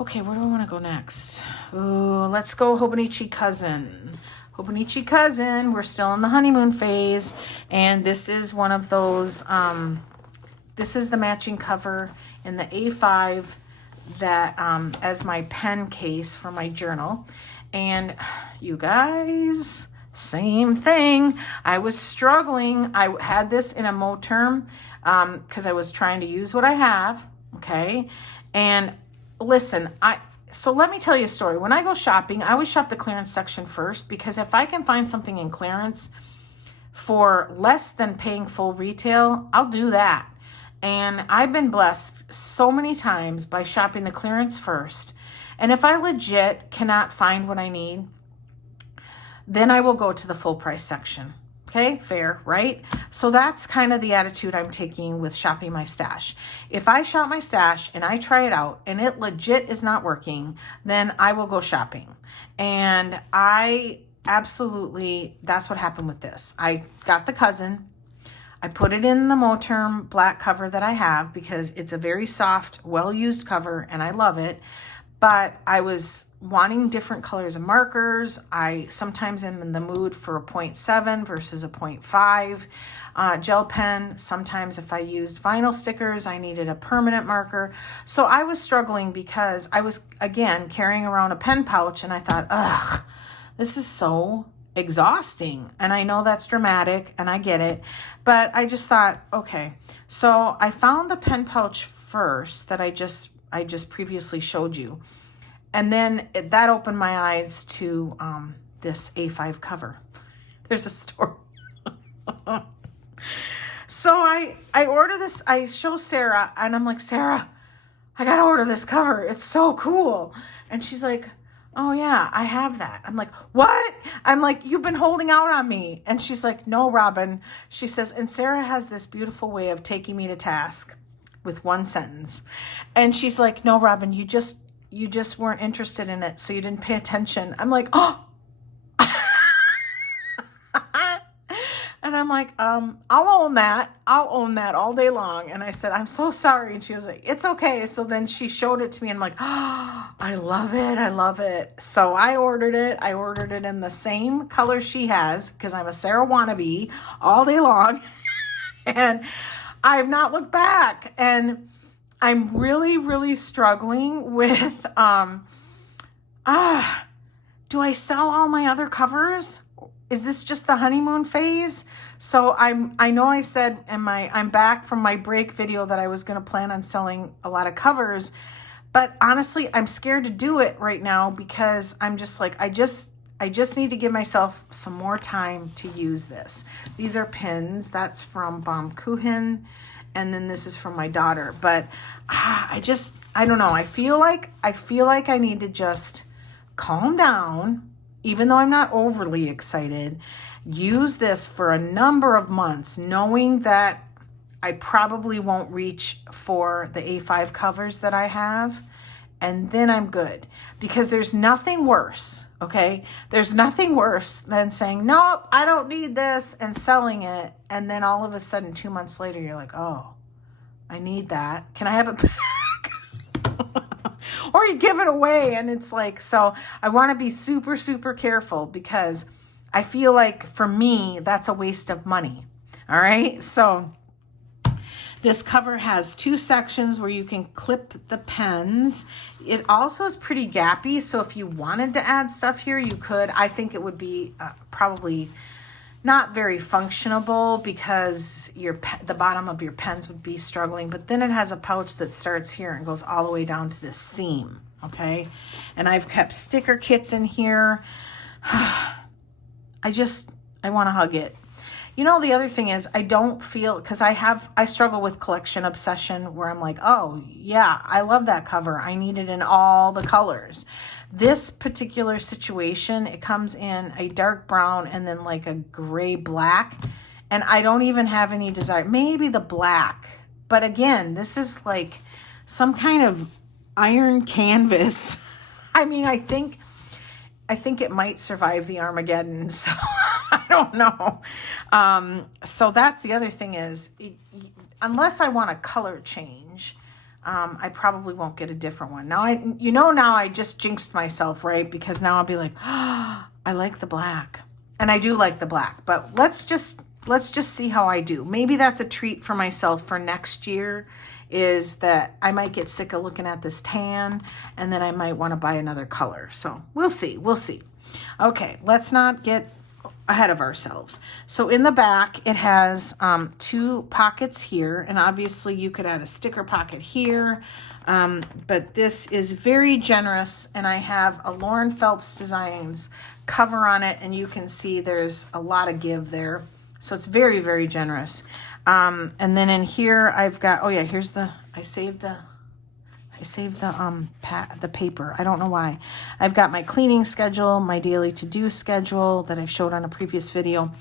Okay, where do I want to go next? Oh, let's go Hobonichi Cousin. Hobonichi Cousin, we're still in the honeymoon phase. And this is one of those, this is the matching cover in the A5 that as my pen case for my journal. And you guys, same thing. I was struggling. I had this in a Moterm because I was trying to use what I have. Okay. And listen, so let me tell you a story. When I go shopping, I always shop the clearance section first, because if I can find something in clearance for less than paying full retail, I'll do that. And I've been blessed so many times by shopping the clearance first. And if I legit cannot find what I need, then I will go to the full price section. Okay, fair, right? So that's kind of the attitude I'm taking with shopping my stash. If I shop my stash and I try it out and it legit is not working, then I will go shopping. And I absolutely, that's what happened with this. I got the Cousin. I put it in the Moterm black cover that I have, because it's a very soft, well-used cover and I love it. But I was wanting different colors of markers. I sometimes am in the mood for a 0.7 versus a 0.5 gel pen. Sometimes if I used vinyl stickers, I needed a permanent marker. So I was struggling because I was, again, carrying around a pen pouch, and I thought, ugh, this is so exhausting. And I know that's dramatic and I get it, but I just thought, okay. So I found the pen pouch first that I just previously showed you. And then that opened my eyes to this A5 cover. There's a story. So I order this, I show Sarah, and I'm like, Sarah, I gotta order this cover. It's so cool. And she's like, oh yeah, I have that. I'm like, what? I'm like, you've been holding out on me. And she's like, no, Robin. She says, and Sarah has this beautiful way of taking me to task with one sentence. And she's like, no, Robin, you just weren't interested in it, so you didn't pay attention. I'm like, oh. And I'm like, I'll own that. I'll own that all day long. And I said, I'm so sorry. And she was like, it's okay. So then she showed it to me, and I'm like, oh, I love it. I love it. So I ordered it. I ordered it in the same color she has, because I'm a Sarah wannabe all day long. And I've not looked back. And I'm really, really struggling with, do I sell all my other covers? Is this just the honeymoon phase? So I know I said I'm back from my break video that I was going to plan on selling a lot of covers, but honestly, I'm scared to do it right now, because I'm just like, I just need to give myself some more time to use this. These are pins. That's from Baumkuchen. And then this is from my daughter. But I don't know. I feel like I need to just calm down, even though I'm not overly excited. Use this for a number of months, knowing that I probably won't reach for the A5 covers that I have. And then I'm good, because there's nothing worse, okay? There's nothing worse than saying, nope, I don't need this, and selling it. And then all of a sudden, 2 months later, you're like, oh, I need that. Can I have it back? Or you give it away, and it's like, so I want to be super, super careful, because I feel like for me, that's a waste of money. All right. So this cover has 2 sections where you can clip the pens. It also is pretty gappy, so if you wanted to add stuff here, you could. I think it would be probably not very functionable, because the bottom of your pens would be struggling. But then it has a pouch that starts here and goes all the way down to this seam, okay? And I've kept sticker kits in here. I want to hug it. You know, the other thing is I don't feel, because I struggle with collection obsession, where I'm like, oh yeah, I love that cover. I need it in all the colors. This particular situation, it comes in a dark brown and then like a gray black. And I don't even have any desire, maybe the black. But again, this is like some kind of iron canvas. I mean, I think it might survive the Armageddon, so I don't know. So that's the other thing is, unless I want a color change, I probably won't get a different one. Now I just jinxed myself, right? Because now I'll be like, oh, I like the black, and I do like the black. But let's just see how I do. Maybe that's a treat for myself for next year, is that I might get sick of looking at this tan, and then I might want to buy another color. So we'll see. Okay, let's not get ahead of ourselves. So in the back, it has 2 pockets here, and obviously you could add a sticker pocket here, but this is very generous, and I have a Lauren Phelps Designs cover on it, and you can see there's a lot of give there. So it's very, very generous. And then in here I've got, oh yeah, here's I saved the paper. I don't know why. I've got my cleaning schedule, my daily to-do schedule that I've showed on a previous video.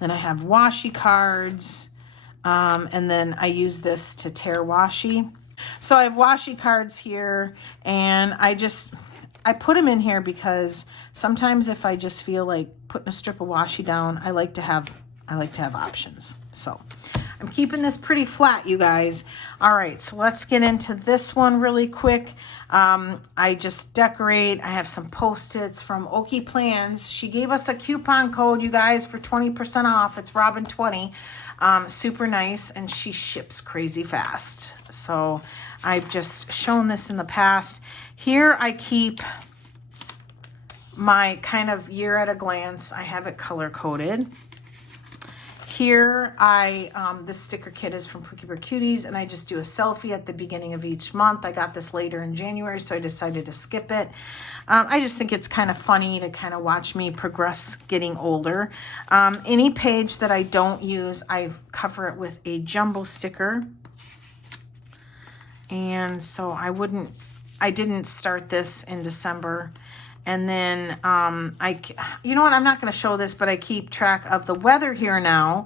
Then I have washi cards. And then I use this to tear washi. So I have washi cards here, and I put them in here because sometimes if I just feel like putting a strip of washi down, I like to have options. So I'm keeping this pretty flat, you guys. All right, so let's get into this one really quick. I just decorate. I have some Post-its from Okie Plans. She gave us a coupon code, you guys, for 20% off. It's Robin20. Super nice, and she ships crazy fast. So I've just shown this in the past. Here I keep my kind of year at a glance. I have it color coded. Here, this sticker kit is from Pookie Bear Cuties, and I just do a selfie at the beginning of each month. I got this later in January, so I decided to skip it. I just think it's kind of funny to kind of watch me progress getting older. Any page that I don't use, I cover it with a jumbo sticker. And so I didn't start this in December. And then you know what, I'm not going to show this, but I keep track of the weather here now.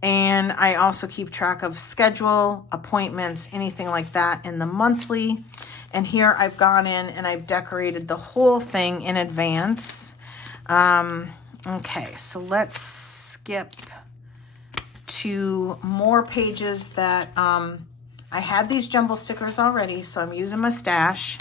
And I also keep track of schedule, appointments, anything like that in the monthly. And here I've gone in and I've decorated the whole thing in advance. Okay, so let's skip to more pages that I had these jumbo stickers already, so I'm using my stash.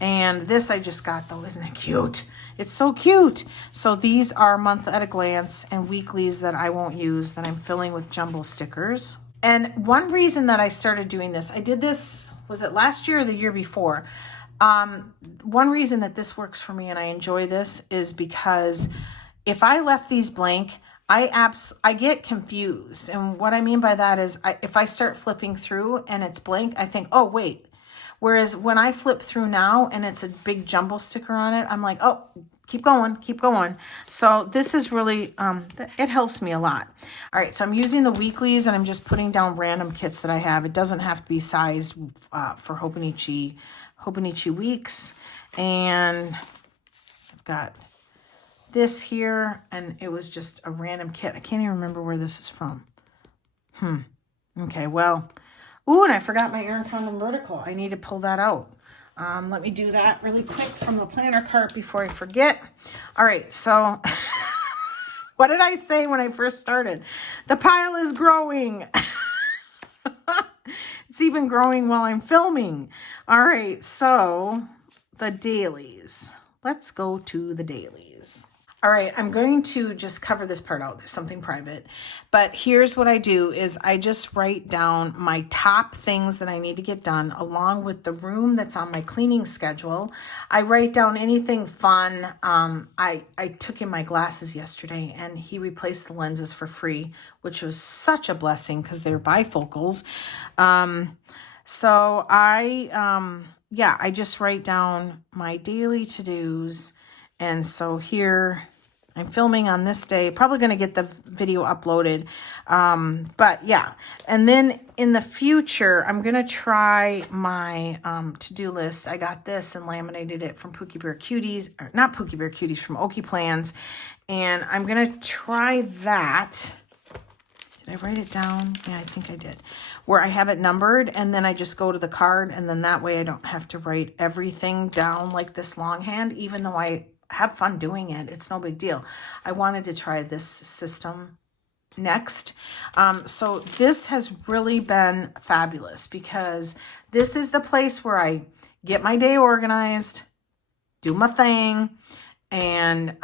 And this I just got, though. Isn't it cute? It's so cute. So these are month at a glance and weeklies that I won't use, that I'm filling with jumbo stickers. And one reason that I started doing this, I did this, was it last year or the year before? One reason that this works for me and I enjoy this is because if I left these blank, I get confused. And what I mean by that is if I start flipping through and it's blank, I think, oh, wait. Whereas when I flip through now and it's a big jumbo sticker on it, I'm like, oh, keep going, keep going. So this is really, it helps me a lot. All right, so I'm using the weeklies and I'm just putting down random kits that I have. It doesn't have to be sized for Hobonichi weeks. And I've got this here, and it was just a random kit. I can't even remember where this is from. Okay, well, ooh, and I forgot my Erin Condren vertical. I need to pull that out. Let me do that really quick from the planner cart before I forget. All right, so what did I say when I first started? The pile is growing. It's even growing while I'm filming. All right, so the dailies. Let's go to the dailies. All right, I'm going to just cover this part out. There's something private. But here's what I do is I just write down my top things that I need to get done along with the room that's on my cleaning schedule. I write down anything fun. I took in my glasses yesterday and he replaced the lenses for free, which was such a blessing because they're bifocals. So I just write down my daily to-dos. And so here I'm filming on this day, probably going to get the video uploaded. But yeah, and then in the future, I'm going to try my to-do list. I got this and laminated it from Pookie Bear Cuties, or not Pookie Bear Cuties, from Okie Plans. And I'm going to try that. Did I write it down? Yeah, I think I did. Where I have it numbered and then I just go to the card, and then that way I don't have to write everything down like this longhand, even though I have fun doing it. It's no big deal. I wanted to try this system next. So this has really been fabulous because this is the place where I get my day organized, do my thing, and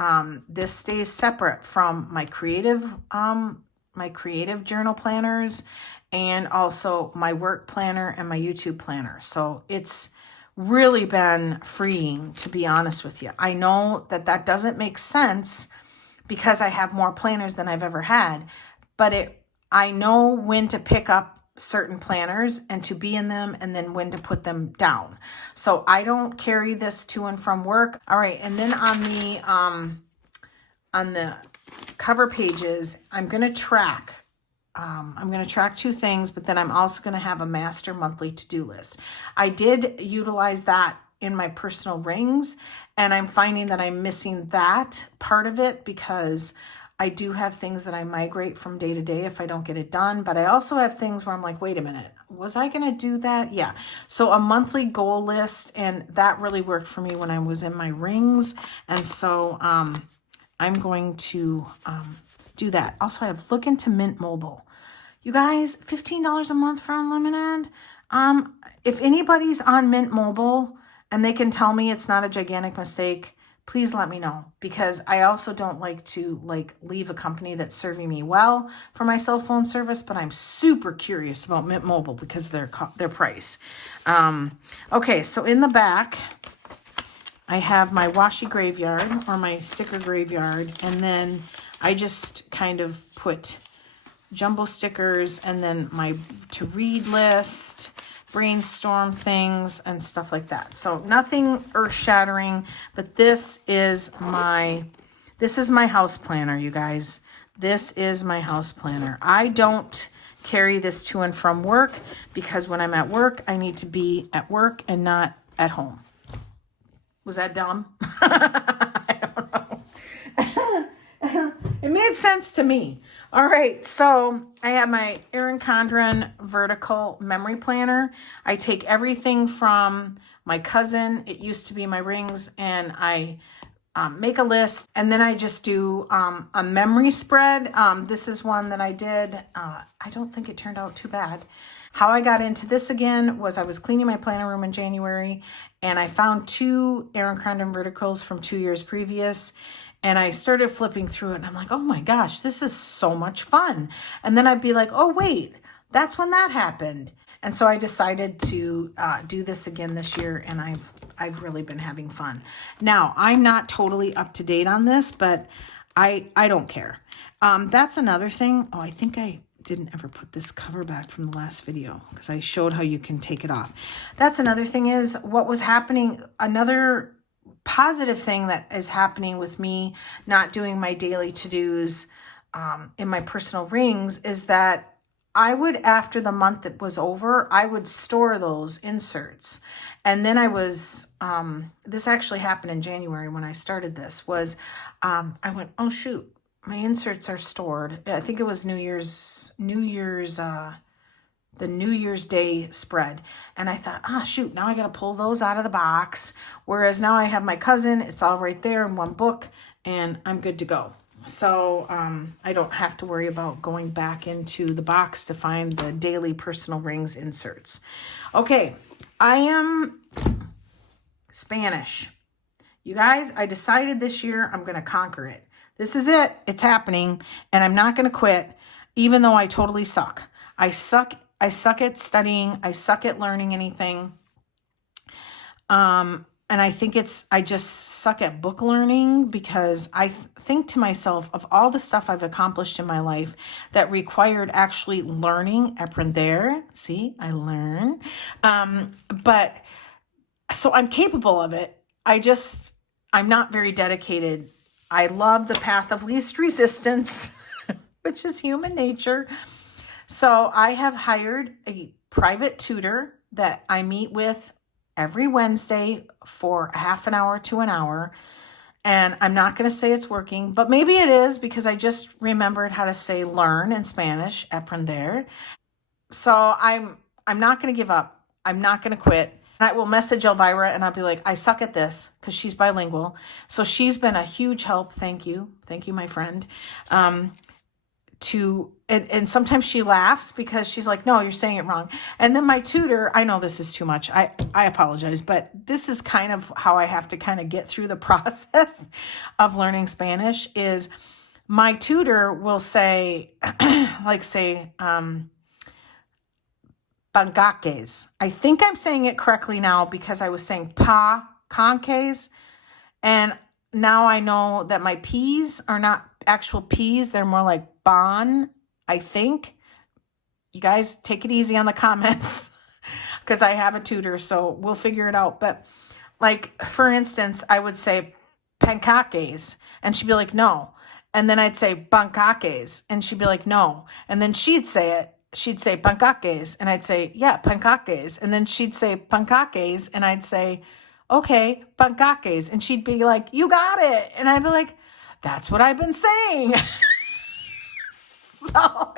this stays separate from my creative journal planners and also my work planner and my YouTube planner. So it's really been freeing, to be honest with you. I know that doesn't make sense because I have more planners than I've ever had, but I know when to pick up certain planners and to be in them, and then when to put them down. So I don't carry this to and from work. All right, and then on the cover pages, I'm going to track. I'm going to track two things, but then I'm also going to have a master monthly to-do list. I did utilize that in my personal rings, and I'm finding that I'm missing that part of it because I do have things that I migrate from day to day if I don't get it done, but I also have things where I'm like, wait a minute, was I going to do that? Yeah. So a monthly goal list, and that really worked for me when I was in my rings. And so I'm going to do that. Also, I have Look into Mint Mobile. You guys, $15 a month for unlimited. If anybody's on Mint Mobile and they can tell me it's not a gigantic mistake, please let me know, because I also don't like to leave a company that's serving me well for my cell phone service, but I'm super curious about Mint Mobile because of their price. Okay, so in the back, I have my washi graveyard or my sticker graveyard, and then I just kind of put jumbo stickers and then my to read list, brainstorm things and stuff like that. So nothing earth-shattering, but this is my house planner, you guys. This is my house planner. I don't carry this to and from work because when I'm at work, I need to be at work and not at home. Was that dumb? I don't know. It made sense to me. All right, so I have my Erin Condren vertical memory planner. I take everything from my cousin. It used to be my rings, and I make a list, and then I just do a memory spread. This is one that I did. I don't think it turned out too bad. How I got into this again was I was cleaning my planner room in January, and I found two Erin Condren verticals from 2 years previous. And I started flipping through it and I'm like, oh my gosh, this is so much fun. And then I'd be like, oh wait, that's when that happened. And so I decided to do this again this year, and I've really been having fun. Now, I'm not totally up to date on this, but I don't care. That's another thing. Oh, I think I didn't ever put this cover back from the last video because I showed how you can take it off. That's another thing is what was happening. Another positive thing that is happening with me not doing my daily to-dos in my personal rings is that I would, after the month that was over, I would store those inserts. And then I was, this actually happened in January when I started this, was I went, oh shoot, my inserts are stored. I think it was the New Year's Day spread. And I thought, shoot, now I got to pull those out of the box. Whereas now I have my cousin, it's all right there in one book and I'm good to go. So I don't have to worry about going back into the box to find the daily personal rings inserts. Okay, I am Spanish. You guys, I decided this year I'm going to conquer it. This is it. It's happening. And I'm not going to quit, even though I totally suck. I suck at studying. I suck at learning anything. And I think I just suck at book learning because I think to myself of all the stuff I've accomplished in my life that required actually learning, aprender. See, I learn. But so I'm capable of it. I'm not very dedicated. I love the path of least resistance, which is human nature. So I have hired a private tutor that I meet with every Wednesday for a half an hour to an hour. And I'm not going to say it's working, but maybe it is because I just remembered how to say learn in Spanish, aprender. So I'm not going to give up. I'm not going to quit. And I will message Elvira and I'll be like, I suck at this because she's bilingual. So she's been a huge help. Thank you. Thank you, my friend. And sometimes she laughs because she's like, no, you're saying it wrong. And then my tutor, I know this is too much. I apologize, but this is kind of how I have to kind of get through the process of learning Spanish is my tutor will say, pancaques. I think I'm saying it correctly now because I was saying conques. And now I know that my P's are not actual P's. They're more like bon, I think. You guys take it easy on the comments because I have a tutor, so we'll figure it out. But like, for instance, I would say pancaques and she'd be like, no. And then I'd say pancaques and she'd be like, no. And then she'd say it. She'd say pancaques and I'd say, yeah, pancaques. And then she'd say pancaques and I'd say, okay, pancaques. And she'd be like, you got it. And I'd be like, that's what I've been saying. So,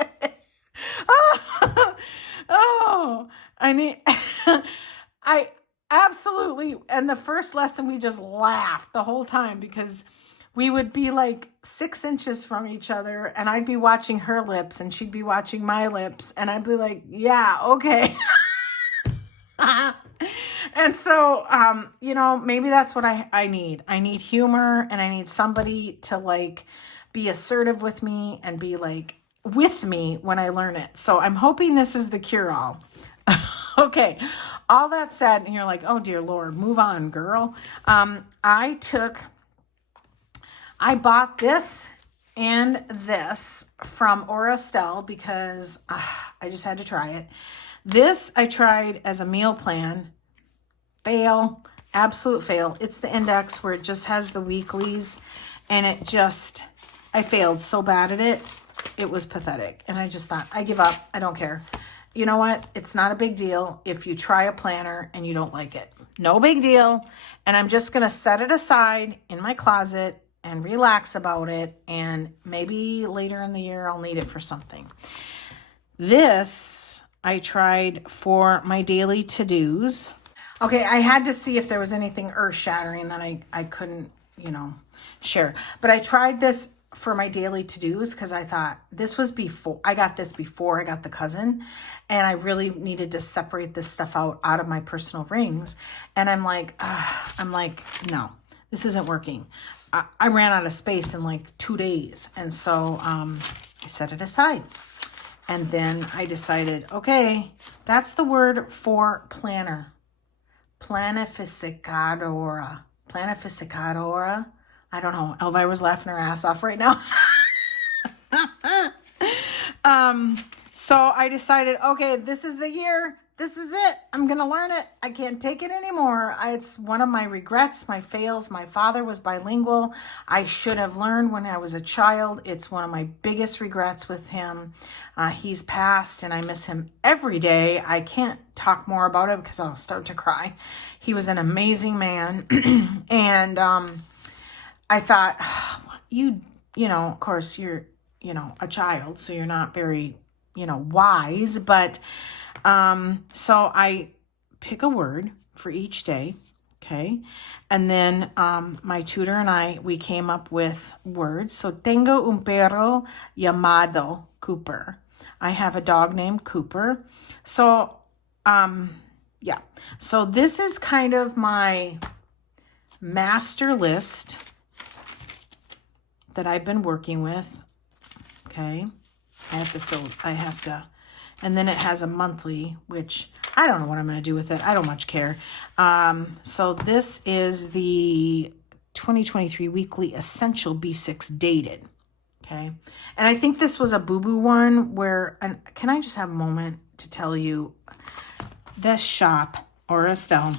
I absolutely, and the first lesson we just laughed the whole time because we would be like 6 inches from each other and I'd be watching her lips and she'd be watching my lips and I'd be like, yeah, okay. And so, maybe that's what I need. I need humor and I need somebody to like be assertive with me and be like with me when I learn it. So I'm hoping this is the cure-all. Okay. All that said, and you're like, oh dear Lord, move on, girl. I bought this and this from Orestelle because I just had to try it. This I tried as a meal plan. Fail, absolute fail. It's the index where it just has the weeklies and I failed so bad at it. It was pathetic. And I just thought, I give up. I don't care. You know what? It's not a big deal if you try a planner and you don't like it. No big deal. And I'm just going to set it aside in my closet and relax about it. And maybe later in the year, I'll need it for something. This I tried for my daily to-dos. Okay, I had to see if there was anything earth-shattering that I couldn't, share. But I tried this for my daily to-dos because I thought I got this before I got the cousin. And I really needed to separate this stuff out of my personal rings. And I'm like, no, this isn't working. I ran out of space in like 2 days. And so I set it aside. And then I decided, okay, that's the word for planner. Planificadora. I don't know. Elvira's laughing her ass off right now. So I decided, okay, this is the year. This is it. I'm going to learn it. I can't take it anymore. It's one of my regrets, my fails. My father was bilingual. I should have learned when I was a child. It's one of my biggest regrets with him. He's passed and I miss him every day. I can't talk more about it because I'll start to cry. He was an amazing man. And I thought, you know, of course you're, you know, a child, so you're not very, you know, wise, but so I pick a word for each day, okay? And then my tutor and we came up with words. So, tengo un perro llamado Cooper. I have a dog named Cooper. So, yeah. So this is kind of my master list that I've been working with, okay? And then it has a monthly, which I don't know what I'm going to do with it. I don't much care. So this is the 2023 Weekly Essential B6 Dated. Okay. And I think this was a boo-boo one where, and can I just have a moment to tell you, this shop, or Estelle,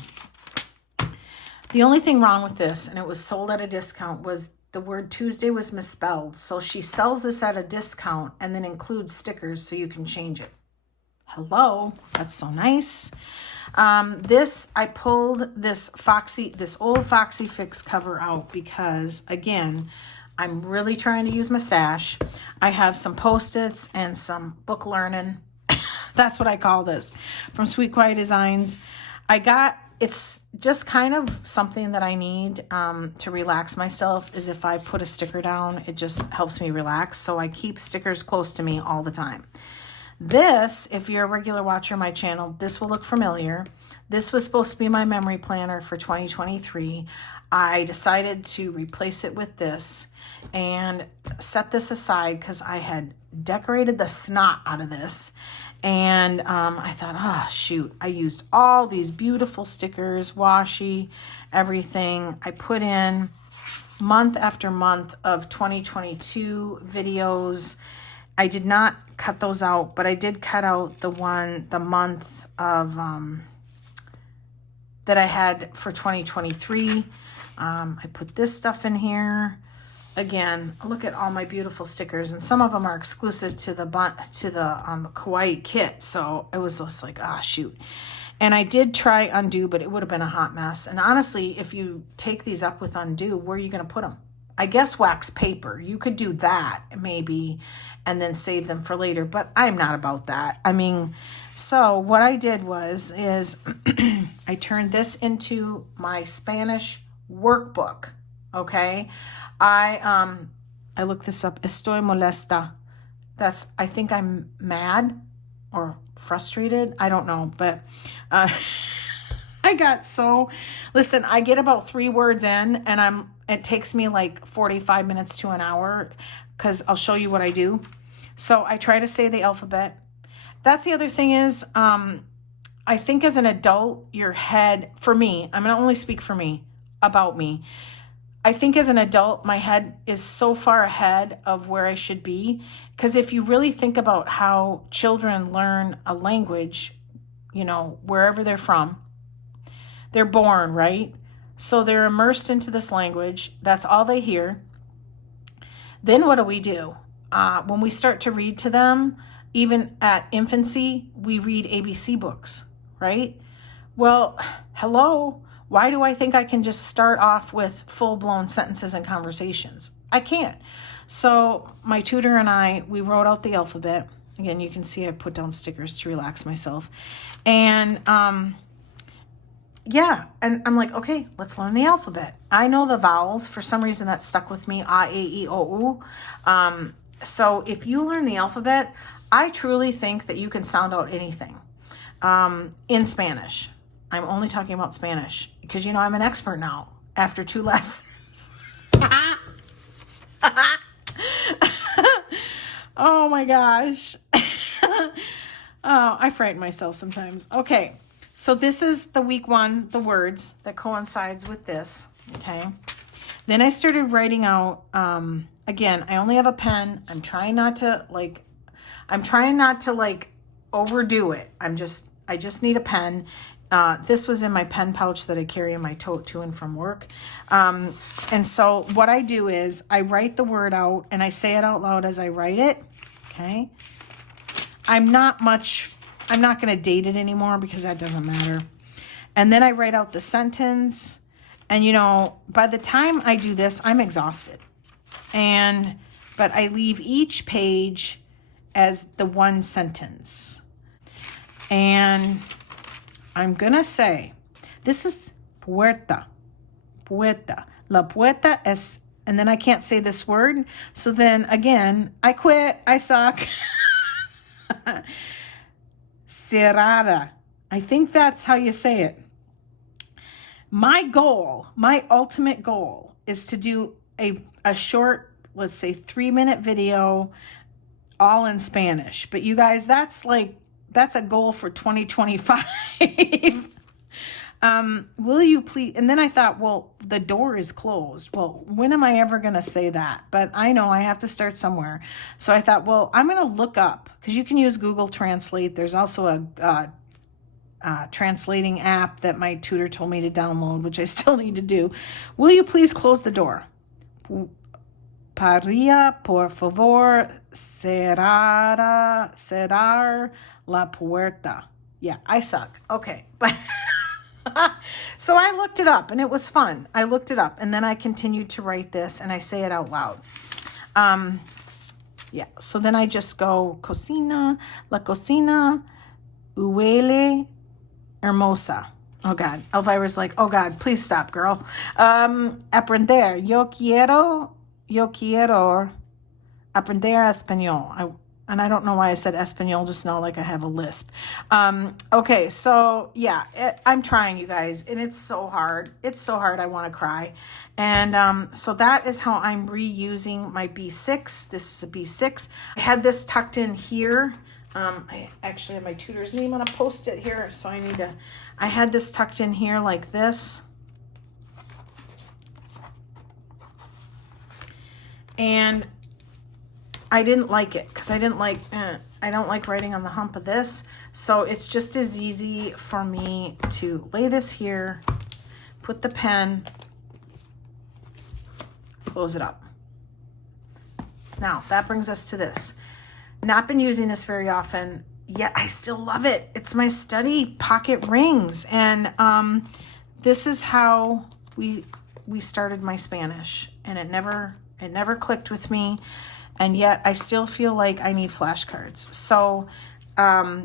the only thing wrong with this, and it was sold at a discount, was the word Tuesday was misspelled. So she sells this at a discount and then includes stickers so you can change it. Hello, that's so nice. I pulled this old Foxy Fix cover out because, again, I'm really trying to use my stash. I have some Post-its and some book learning. That's what I call this, from Sweet Quiet Designs. It's just kind of something that I need to relax myself, is if I put a sticker down, it just helps me relax. So I keep stickers close to me all the time. This, if you're a regular watcher of my channel, this will look familiar. This was supposed to be my memory planner for 2023. I decided to replace it with this and set this aside because I had decorated the snot out of this. And I thought, oh, shoot, I used all these beautiful stickers, washi, everything. I put in month after month of 2022 videos. I did not cut those out, but I did cut out the month of that I had for 2023. I put this stuff in here. Again, look at all my beautiful stickers, and some of them are exclusive to the Kawaii kit. So it was just like, ah, shoot. And I did try undo, but it would have been a hot mess. And honestly, if you take these up with undo, where are you going to put them? I guess wax paper. You could do that maybe and then save them for later, but I'm not about that. I mean, so what I did is I turned this into my Spanish workbook, okay? I looked this up. Estoy molesta. I think I'm mad or frustrated. I don't know, but I get about 3 words in and it takes me like 45 minutes to an hour because I'll show you what I do. So I try to say the alphabet. That's the other thing is, I think as an adult, your head, for me, I'm going to only speak for me, about me. I think as an adult, my head is so far ahead of where I should be. Because if you really think about how children learn a language, you know, wherever they're from, they're born, right? So they're immersed into this language. That's all they hear. Then what do? When we start to read to them, even at infancy, we read ABC books, right? Well, hello. Why do I think I can just start off with full-blown sentences and conversations? I can't. So my tutor and we wrote out the alphabet. Again, you can see I put down stickers to relax myself. And yeah, and I'm like, okay, let's learn the alphabet. I know the vowels. For some reason that stuck with me, A, E, I, O, U. So if you learn the alphabet, I truly think that you can sound out anything in Spanish. I'm only talking about Spanish because, you know, I'm an expert now after 2 lessons. Oh my gosh. Oh, I frighten myself sometimes. Okay. So this is the week 1, the words that coincides with this. Okay. Then I started writing out, again, I only have a pen. I'm trying not to overdo it. I just need a pen. This was in my pen pouch that I carry in my tote to and from work. And so what I do is I write the word out and I say it out loud as I write it. Okay. I'm not going to date it anymore because that doesn't matter. And then I write out the sentence. And, you know, by the time I do this, I'm exhausted. But I leave each page as the one sentence. And I'm going to say, this is puerta. Puerta. La puerta es, and then I can't say this word. So then again, I quit. I suck. Cerrada. I think that's how you say it. My goal, my ultimate goal is to do a short, let's say 3-minute video all in Spanish. But you guys, that's a goal for 2025. Will you please? And then I thought, well, the door is closed. Well, when am I ever going to say that? But I know I have to start somewhere. So I thought, well, I'm going to look up, because you can use Google Translate. There's also a translating app that my tutor told me to download, which I still need to do. Will you please close the door? Paria, por favor, cerrar la puerta. Yeah, I suck. Okay. But so I looked it up and it was fun. I looked it up and then I continued to write this and I say it out loud. Yeah. So then I just go la cocina huele hermosa. Oh God. Elvira's like, oh God, please stop, girl. Aprender. Yo quiero aprender español. And I don't know why I said Espanol just now, like I have a lisp. Okay, so yeah, I'm trying, you guys, and it's so hard. It's so hard, I want to cry. And so that is how I'm reusing my B6. This is a B6. I had this tucked in here. I actually have my tutor's name on a post-it here, so I had this tucked in here like this. And I didn't like it because I don't like writing on the hump of this. So it's just as easy for me to lay this here, put the pen, close it up. Now that brings us to this. Not been using this very often, yet I still love it. It's my study pocket rings. And this is how we started my Spanish, and it never clicked with me. And yet I still feel like I need flashcards. So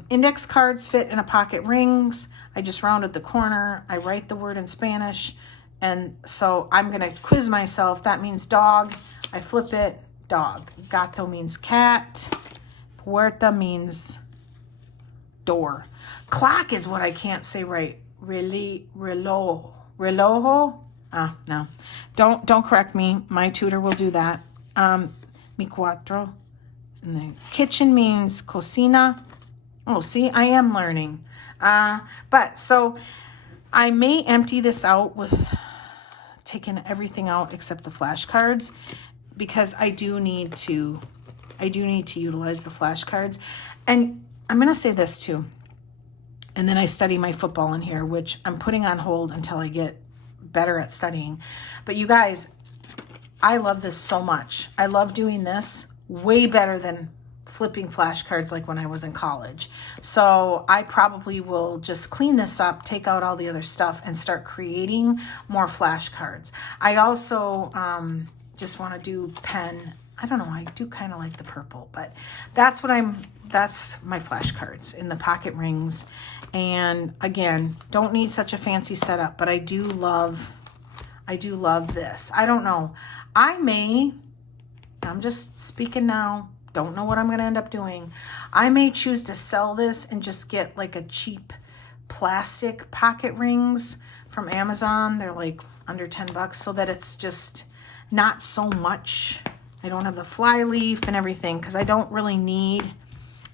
index cards fit in a pocket rings. I just rounded the corner. I write the word in Spanish. And so I'm going to quiz myself. That means dog. I flip it, dog. Gato means cat. Puerta means door. Clock is what I can't say right. Relojo. No. Don't correct me. My tutor will do that. Mi cuatro. And the kitchen means cocina. Oh, see, I am learning. But so I may empty this out with taking everything out except the flashcards, because I do need to utilize the flashcards. And I'm going to say this too. And then I study my football in here, which I'm putting on hold until I get better at studying. But you guys, I love this so much. I love doing this way better than flipping flashcards like when I was in college. So I probably will just clean this up, take out all the other stuff, and start creating more flashcards. I also just want to do pen. I don't know, I do kind of like the purple, but that's my flashcards in the pocket rings. And again, don't need such a fancy setup, but I do love this. I don't know. I'm just speaking now. Don't know what I'm going to end up doing. I may choose to sell this and just get like a cheap plastic pocket rings from Amazon. They're like under 10 bucks, so that it's just not so much. I don't have the fly leaf and everything, because I don't really need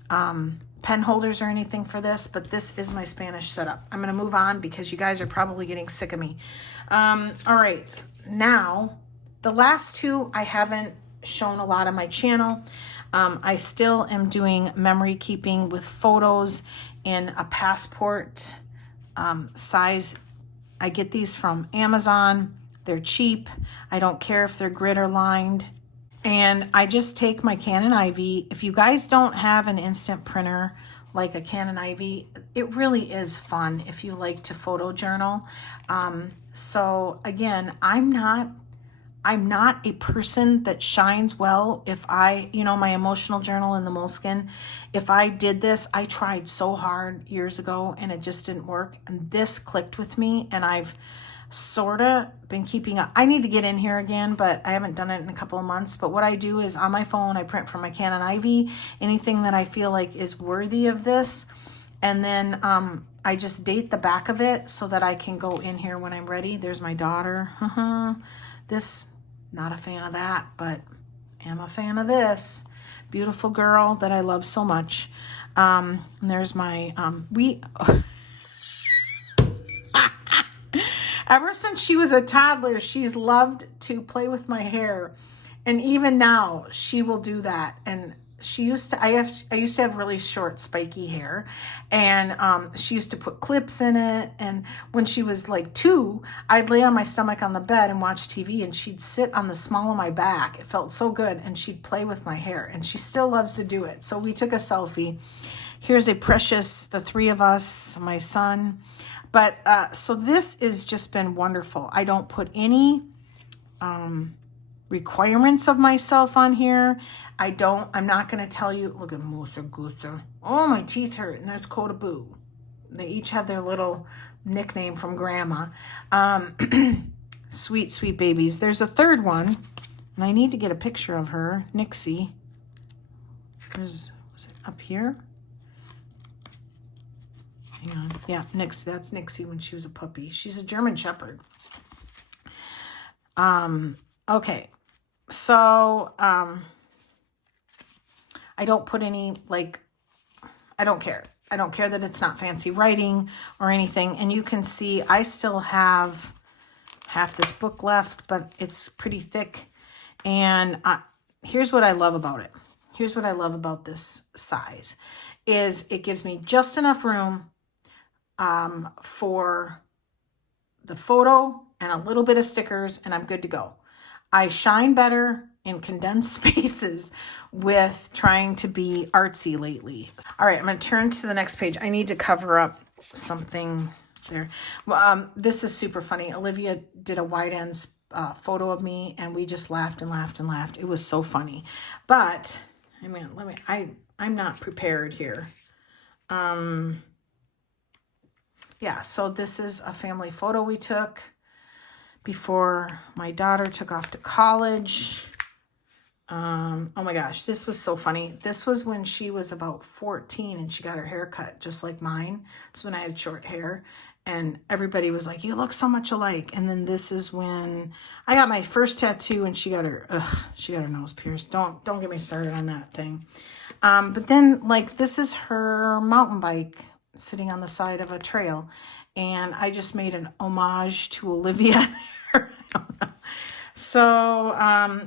pen holders or anything for this, but this is my Spanish setup. I'm going to move on because you guys are probably getting sick of me. All right, now the last two I haven't shown a lot on my channel. I still am doing memory keeping with photos in a passport size. I get these from Amazon. They're cheap. I don't care if they're grid or lined. And I just take my Canon IV. If you guys don't have an instant printer like a Canon IV, it really is fun if you like to photo journal. So again, I'm not a person that shines well if I, my emotional journal in the Moleskine, if I did this, I tried so hard years ago and it just didn't work. And this clicked with me and I've sort of been keeping up. I need to get in here again, but I haven't done it in a couple of months. But what I do is on my phone, I print from my Canon IV, anything that I feel like is worthy of this. And then I just date the back of it so that I can go in here when I'm ready. There's my daughter. This, not a fan of that, but am a fan of this. Beautiful girl that I love so much. And there's my, ever since she was a toddler, she's loved to play with my hair. And even now, she will do that. And she used to, I used to have really short, spiky hair. And she used to put clips in it. And when she was like 2, I'd lay on my stomach on the bed and watch TV. And she'd sit on the small of my back. It felt so good. And she'd play with my hair. And she still loves to do it. So we took a selfie. Here's a precious, the 3 of us, my son. But so this has just been wonderful. I don't put any requirements of myself on here. I'm not going to tell you, look at Moosa Goosa. Oh, my teeth hurt, and that's Coda Boo. They each have their little nickname from Grandma. Sweet, sweet babies. There's a third one, and I need to get a picture of her, Nixie. Was it up here? Hang on. Yeah, Nixie. That's Nixie when she was a puppy. She's a German Shepherd. Okay. So, I don't put any, I don't care. I don't care that it's not fancy writing or anything. And you can see I still have half this book left, but it's pretty thick. And here's what I love about it. Here's what I love about this size is it gives me just enough room for the photo and a little bit of stickers, and I'm good to go. I shine better in condensed spaces with trying to be artsy lately. All right, I'm going to turn to the next page. I need to cover up something there. Well, this is super funny. Olivia did a wide ends photo of me, and we just laughed and laughed and laughed. It was so funny. But I mean, I'm not prepared here. Yeah, so this is a family photo we took before my daughter took off to college. Oh my gosh, this was so funny. This was when she was about 14 and she got her hair cut just like mine. This is when I had short hair and everybody was like, you look so much alike. And then this is when I got my first tattoo and she got her nose pierced. Don't get me started on that thing. But then this is her mountain bike sitting on the side of a trail. And I just made an homage to Olivia there. I don't know. So,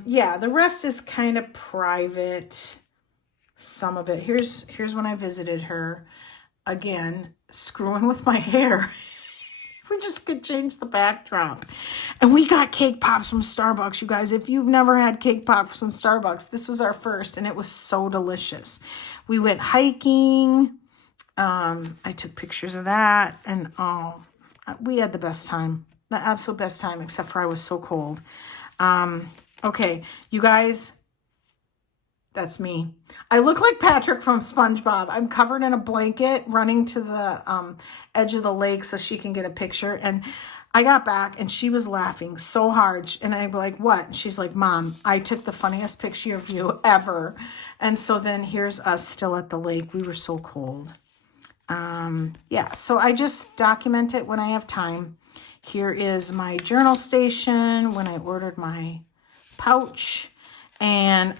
yeah, the rest is kind of private. Some of it. Here's when I visited her. Again, screwing with my hair. If we just could change the backdrop. And we got cake pops from Starbucks, you guys. If you've never had cake pops from Starbucks, this was our first, and it was so delicious. We went hiking. I took pictures of that, and we had the best time. The absolute best time, except for I was so cold. Okay, you guys, that's me. I look like Patrick from SpongeBob. I'm covered in a blanket running to the edge of the lake so she can get a picture. And I got back and she was laughing so hard. And I'm like, what? And she's like, Mom, I took the funniest picture of you ever. And so then here's us still at the lake. We were so cold. Yeah, so I just document it when I have time. Here is my journal station when I ordered my pouch. And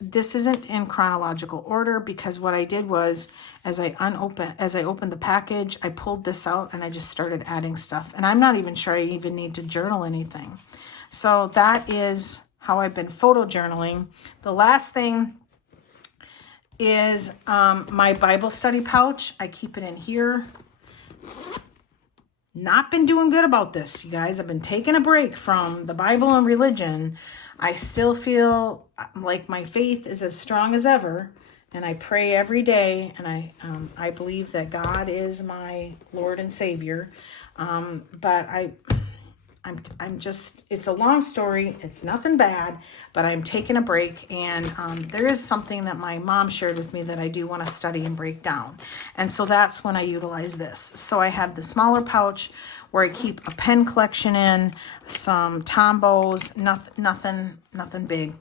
this isn't in chronological order because what I did was as I opened the package, I pulled this out and I just started adding stuff. And I'm not even sure I even need to journal anything. So that is how I've been photo journaling. The last thing is my Bible study pouch. I keep it in here. Not been doing good about this, you guys. I've been taking a break from the Bible and religion. I still feel like my faith is as strong as ever, and I pray every day, and I believe that God is my Lord and Savior. But I'm just, it's a long story. It's nothing bad, but I'm taking a break. And there is something that my mom shared with me that I do want to study and break down. And so that's when I utilize this. So I have the smaller pouch where I keep a pen collection in, some Tombos, nothing big.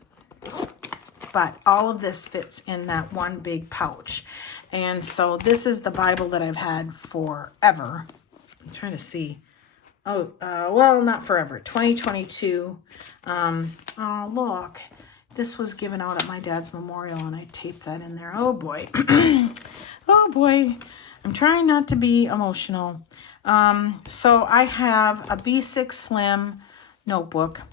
But all of this fits in that one big pouch. And so this is the Bible that I've had forever. I'm trying to see. Oh, well, not forever. 2022. Oh, look. This was given out at my dad's memorial, and I taped that in there. Oh, boy. Oh, boy. I'm trying not to be emotional. So I have a B6 Slim notebook.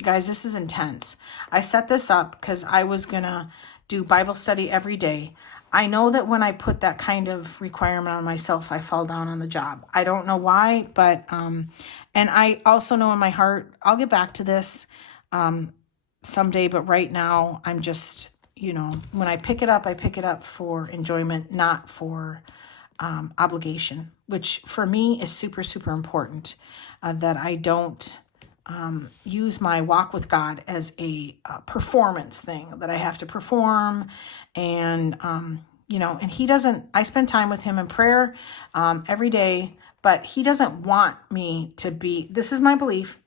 Guys, this is intense. I set this up because I was going to do Bible study every day. I know that when I put that kind of requirement on myself, I fall down on the job. I don't know why, but, and I also know in my heart, I'll get back to this someday, but right now I'm just, you know, when I pick it up for enjoyment, not for obligation, which for me is super, super important, that I don't use my walk with God as a performance thing that I have to perform. And, you know, and he doesn't, I spend time with him in prayer every day, but he doesn't want me to be, this is my belief.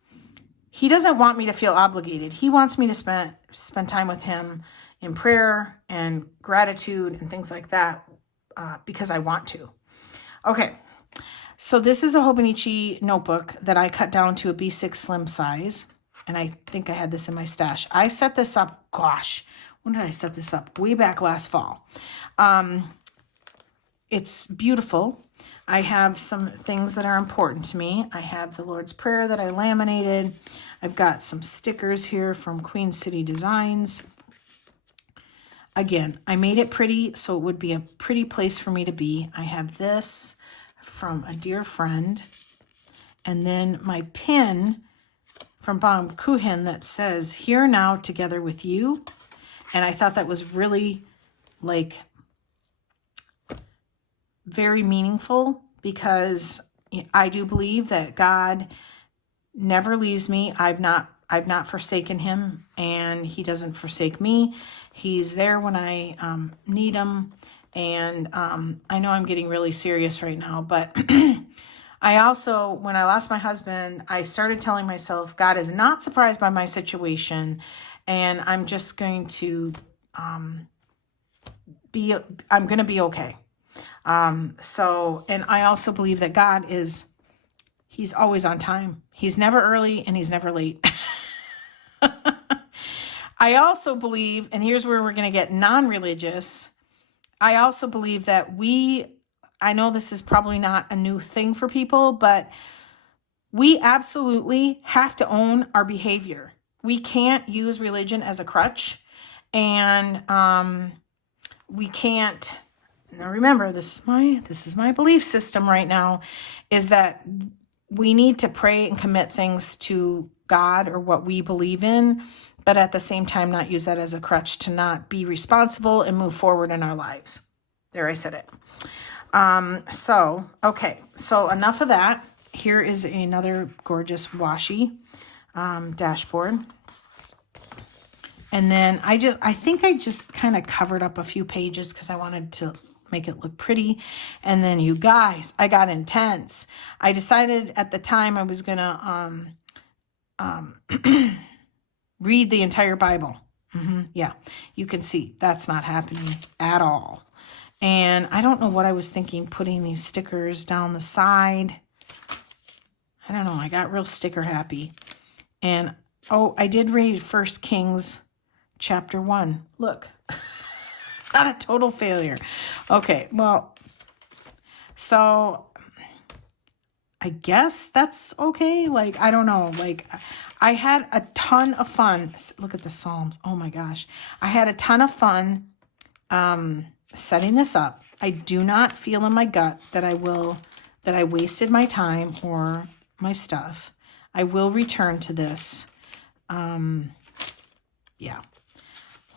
He doesn't want me to feel obligated. He wants me to spend time with him in prayer and gratitude and things like that because I want to. Okay. So this is a Hobonichi notebook that I cut down to a B6 Slim size. And I think I had this in my stash. I set this up, gosh, when did I set this up? Way back last fall. It's beautiful. I have some things that are important to me. I have the Lord's Prayer that I laminated. I've got some stickers here from Queen City Designs. Again, I made it pretty, so it would be a pretty place for me to be. I have this from a dear friend. And then my pin from Bob Kuhin that says, "Here now together with you." And I thought that was really like very meaningful because I do believe that God never leaves me. I've not forsaken him, and he doesn't forsake me. He's there when I need him. And I know I'm getting really serious right now, but I also, when I lost my husband, I started telling myself, God is not surprised by my situation, and I'm just going to I'm going to be okay. So, and I also believe that God he's always on time. He's never early and he's never late. I also believe, and here's where we're going to get non-religious. I also believe that I know this is probably not a new thing for people, but we absolutely have to own our behavior. We can't use religion as a crutch, and we can't. Now remember, this is my belief system right now, is that we need to pray and commit things to God or what we believe in, but at the same time not use that as a crutch to not be responsible and move forward in our lives. There, I said it. Okay, so enough of that. Here is another gorgeous washi dashboard. And then I think I just kind of covered up a few pages because I wanted to make it look pretty. And then you guys, I got intense. I decided at the time I was gonna read the entire Bible. Yeah, you can see that's not happening at all. And I don't know what I was thinking, putting these stickers down the side. I don't know. I got real sticker happy. And, oh, I did read 1 Kings chapter 1. Look, not a total failure. Okay, well, so I guess that's okay. Like, I don't know. Like, I had a ton of fun. Look at the Psalms. Oh my gosh. I had a ton of fun setting this up. I do not feel in my gut that I wasted my time or my stuff. I will return to this. Yeah.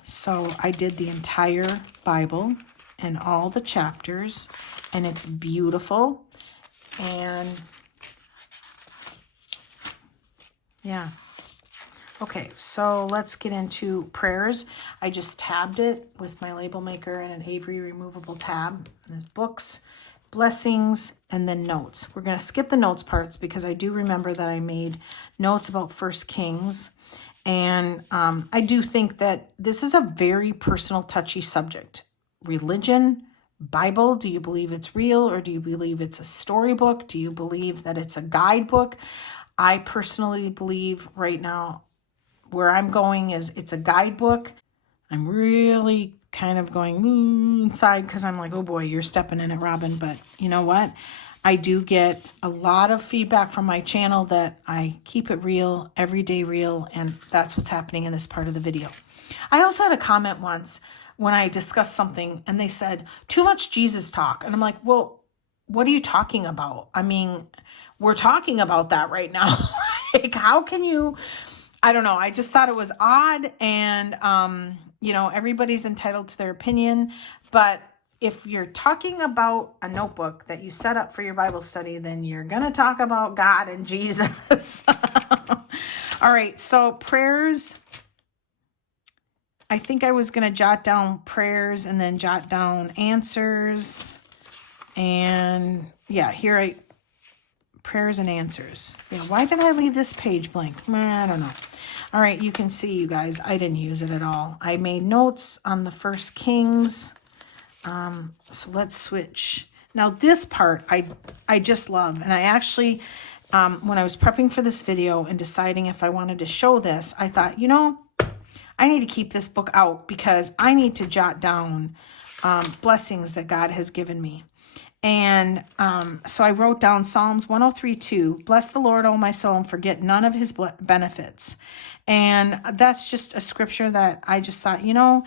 So I did the entire Bible and all the chapters, and it's beautiful. And yeah. Okay, so let's get into prayers. I just tabbed it with my label maker and an Avery removable tab. There's books, blessings, and then notes. We're going to skip the notes parts because I do remember that I made notes about First Kings. And I do think that this is a very personal, touchy subject. Religion, Bible, do you believe it's real or do you believe it's a storybook? Do you believe that it's a guidebook? I personally believe right now where I'm going is it's a guidebook. I'm really kind of going inside because I'm like, oh boy, you're stepping in it, Robin. But you know what? I do get a lot of feedback from my channel that I keep it real, everyday real, and that's what's happening in this part of the video. I also had a comment once when I discussed something and they said, too much Jesus talk. And I'm like, well, what are you talking about? I mean, we're talking about that right now. Like, how can you, I don't know. I just thought it was odd and, you know, everybody's entitled to their opinion, but if you're talking about a notebook that you set up for your Bible study, then you're going to talk about God and Jesus. All right. So prayers, I think I was going to jot down prayers and then jot down answers. And yeah, prayers and answers. Yeah. Why did I leave this page blank? I don't know. All right. You can see, you guys, I didn't use it at all. I made notes on the First Kings. So let's switch. Now this part I just love. And I actually, when I was prepping for this video and deciding if I wanted to show this, I thought, you know, I need to keep this book out because I need to jot down blessings that God has given me. And so I wrote down Psalms 103:2, bless the Lord, O my soul, and forget none of his benefits. And that's just a scripture that I just thought, you know,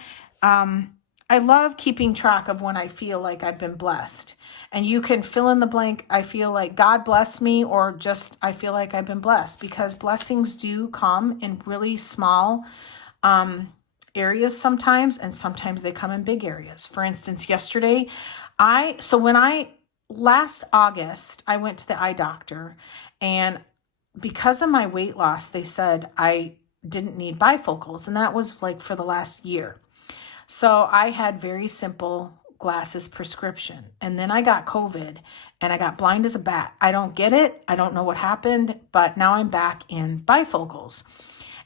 I love keeping track of when I feel like I've been blessed. And you can fill in the blank, I feel like God blessed me, or just I feel like I've been blessed, because blessings do come in really small areas sometimes, and sometimes they come in big areas. For instance, yesterday, last August, I went to the eye doctor, and because of my weight loss, they said I didn't need bifocals, and that was like for the last year. So I had very simple glasses prescription. And then I got COVID and I got blind as a bat. I don't get it. I don't know what happened, but now I'm back in bifocals.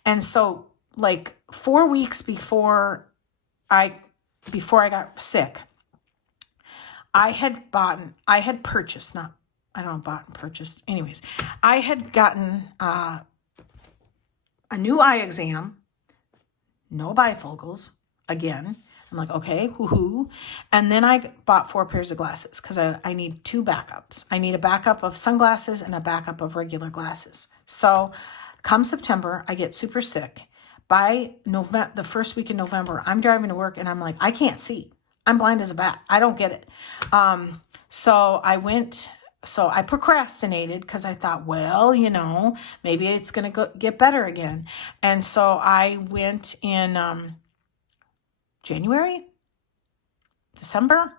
And so like 4 weeks before I got sick, I had purchased gotten a new eye exam, no bifocals. Again, I'm like, okay, woohoo. And then I bought 4 pairs of glasses because I need 2 backups. I need a backup of sunglasses and a backup of regular glasses. So come September, I get super sick. By the first week in November, I'm driving to work and I'm like, I can't see. I'm blind as a bat. I don't get it. So I procrastinated because I thought, well, you know, maybe it's going to get better again. And so I went in January, December,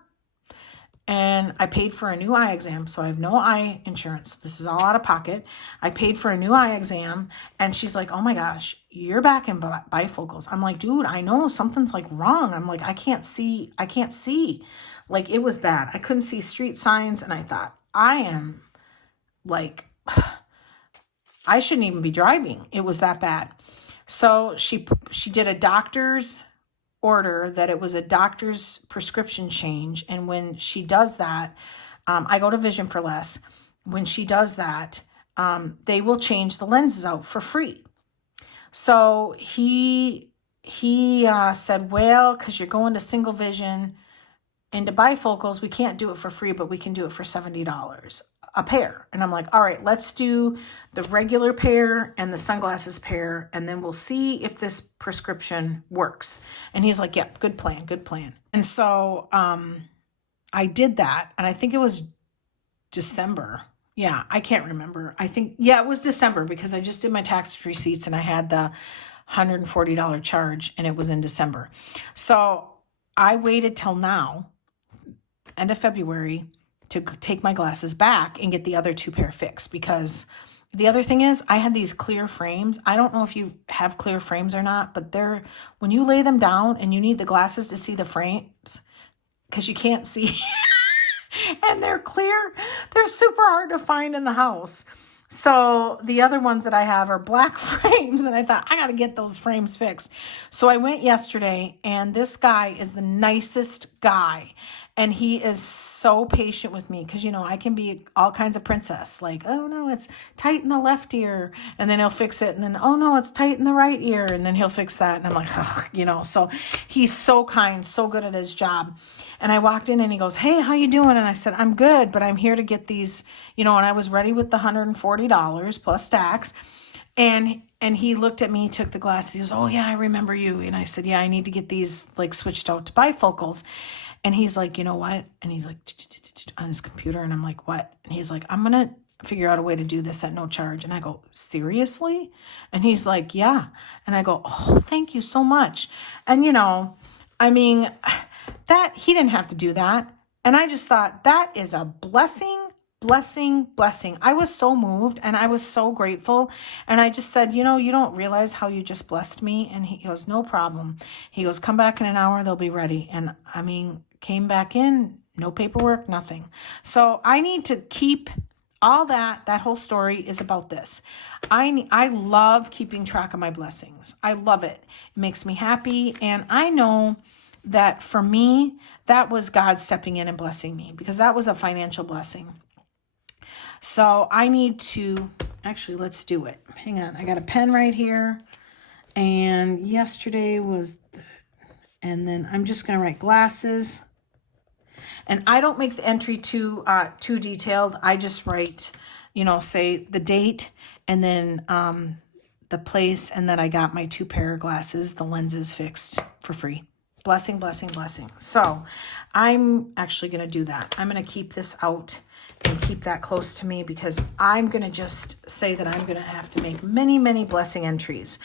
and I paid for a new eye exam. So I have no eye insurance. This is all out of pocket. I paid for a new eye exam, and she's like, oh my gosh, you're back in bifocals. I'm like, dude, I know something's like wrong. I'm like, I can't see. Like, it was bad. I couldn't see street signs, and I thought, I am like, I shouldn't even be driving. It was that bad. So she did a doctor's order that it was a doctor's prescription change. And when she does that, I go to Vision for Less. When she does that, they will change the lenses out for free. So he said, well, because you're going to single vision into bifocals, we can't do it for free, but we can do it for $70 a pair. And I'm like, all right, let's do the regular pair and the sunglasses pair, and then we'll see if this prescription works. And he's like, yep, good plan, good plan. And so I did that, and I think it was December. Yeah, I can't remember. I think, yeah, it was December because I just did my tax receipts and I had the $140 charge, and it was in December. So I waited till now, end of February, to take my glasses back and get the other 2 pair fixed, because the other thing is I had these clear frames. I don't know if you have clear frames or not, but they're, when you lay them down and you need the glasses to see the frames because you can't see and they're clear, they're super hard to find in the house. So the other ones that I have are black frames, and I thought, I got to get those frames fixed. So I went yesterday, and this guy is the nicest guy. And he is so patient with me because, you know, I can be all kinds of princess. Like, oh, no, it's tight in the left ear. And then he'll fix it. And then, oh, no, it's tight in the right ear. And then he'll fix that. And I'm like, ugh, you know, so he's so kind, so good at his job. And I walked in and he goes, hey, how you doing? And I said, I'm good, but I'm here to get these, you know, and I was ready with the $140 plus tax. And he looked at me, took the glasses. He goes, oh, yeah, I remember you. And I said, yeah, I need to get these like switched out to bifocals. And he's like, you know what? And he's like on his computer. And I'm like, what? And he's like, I'm going to figure out a way to do this at no charge. And I go, seriously? And he's like, yeah. And I go, oh, thank you so much. And, you know, I mean, that he didn't have to do that. And I just thought that is a blessing. I was so moved and I was so grateful. And I just said, you know, you don't realize how you just blessed me. And he goes, no problem. He goes, come back in an hour, they'll be ready. And I mean, came back in, no paperwork, nothing. So I need to keep all that whole story is about this. I love keeping track of my blessings. I love it. It makes me happy. And I know that for me, that was God stepping in and blessing me, because that was a financial blessing. So I need to, actually, let's do it. Hang on. I got a pen right here. And yesterday was, and then I'm just going to write glasses. And I don't make the entry too detailed. I just write, you know, say the date and then the place, and then I got my 2 pair of glasses, the lenses fixed for free. Blessing, blessing, blessing. So I'm actually going to do that. I'm going to keep this out and keep that close to me, because I'm going to just say that I'm going to have to make many, many blessing entries.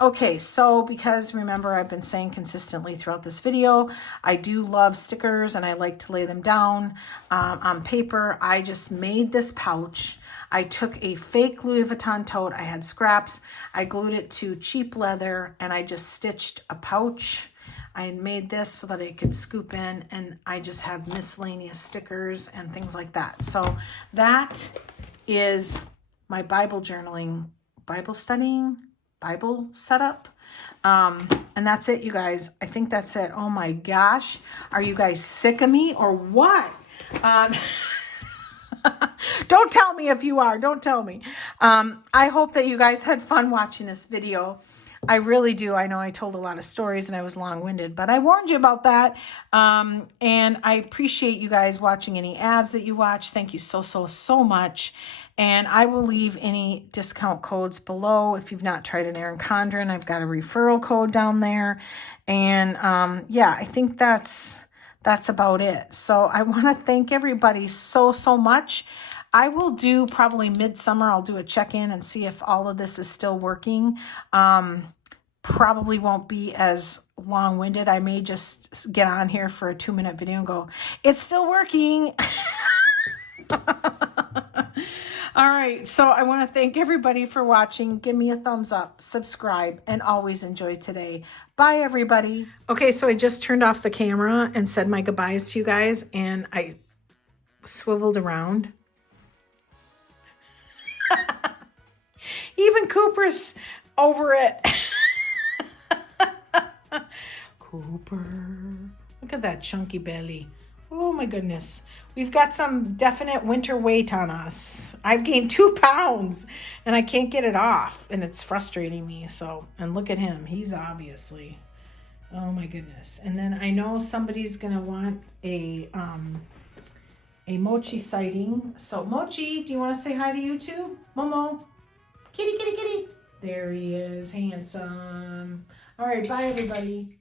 Okay, so because remember, I've been saying consistently throughout this video, I do love stickers and I like to lay them down on paper. I just made this pouch. I took a fake Louis Vuitton tote. I had scraps. I glued it to cheap leather and I just stitched a pouch. I made this so that it could scoop in, and I just have miscellaneous stickers and things like that. So that is my Bible journaling, Bible studying, Bible setup. And that's it, you guys. I think that's it. Oh my gosh. Are you guys sick of me or what? Don't tell me if you are. Don't tell me. I hope that you guys had fun watching this video. I really do. I know I told a lot of stories and I was long-winded, but I warned you about that. And I appreciate you guys watching any ads that you watch. Thank you so much. And I will leave any discount codes below. If you've not tried an Erin Condren, I've got a referral code down there. And yeah, I think that's about it. So I want to thank everybody so much. I will do probably midsummer. I'll do a check-in and see if all of this is still working. Probably won't be as long-winded. I may just get on here for a 2-minute video and go, it's still working. All right. So I want to thank everybody for watching. Give me a thumbs up, subscribe, and always enjoy today. Bye, everybody. Okay. So I just turned off the camera and said my goodbyes to you guys, and I swiveled around. Even Cooper's over it. Cooper, look at that chunky belly. Oh my goodness. We've got some definite winter weight on us. I've gained 2 pounds and I can't get it off, and it's frustrating me. So, and look at him. He's obviously, oh my goodness. And then I know somebody's going to want a Mochi sighting. So Mochi, do you want to say hi to YouTube? Momo, kitty, kitty, kitty. There he is, handsome. All right, bye everybody.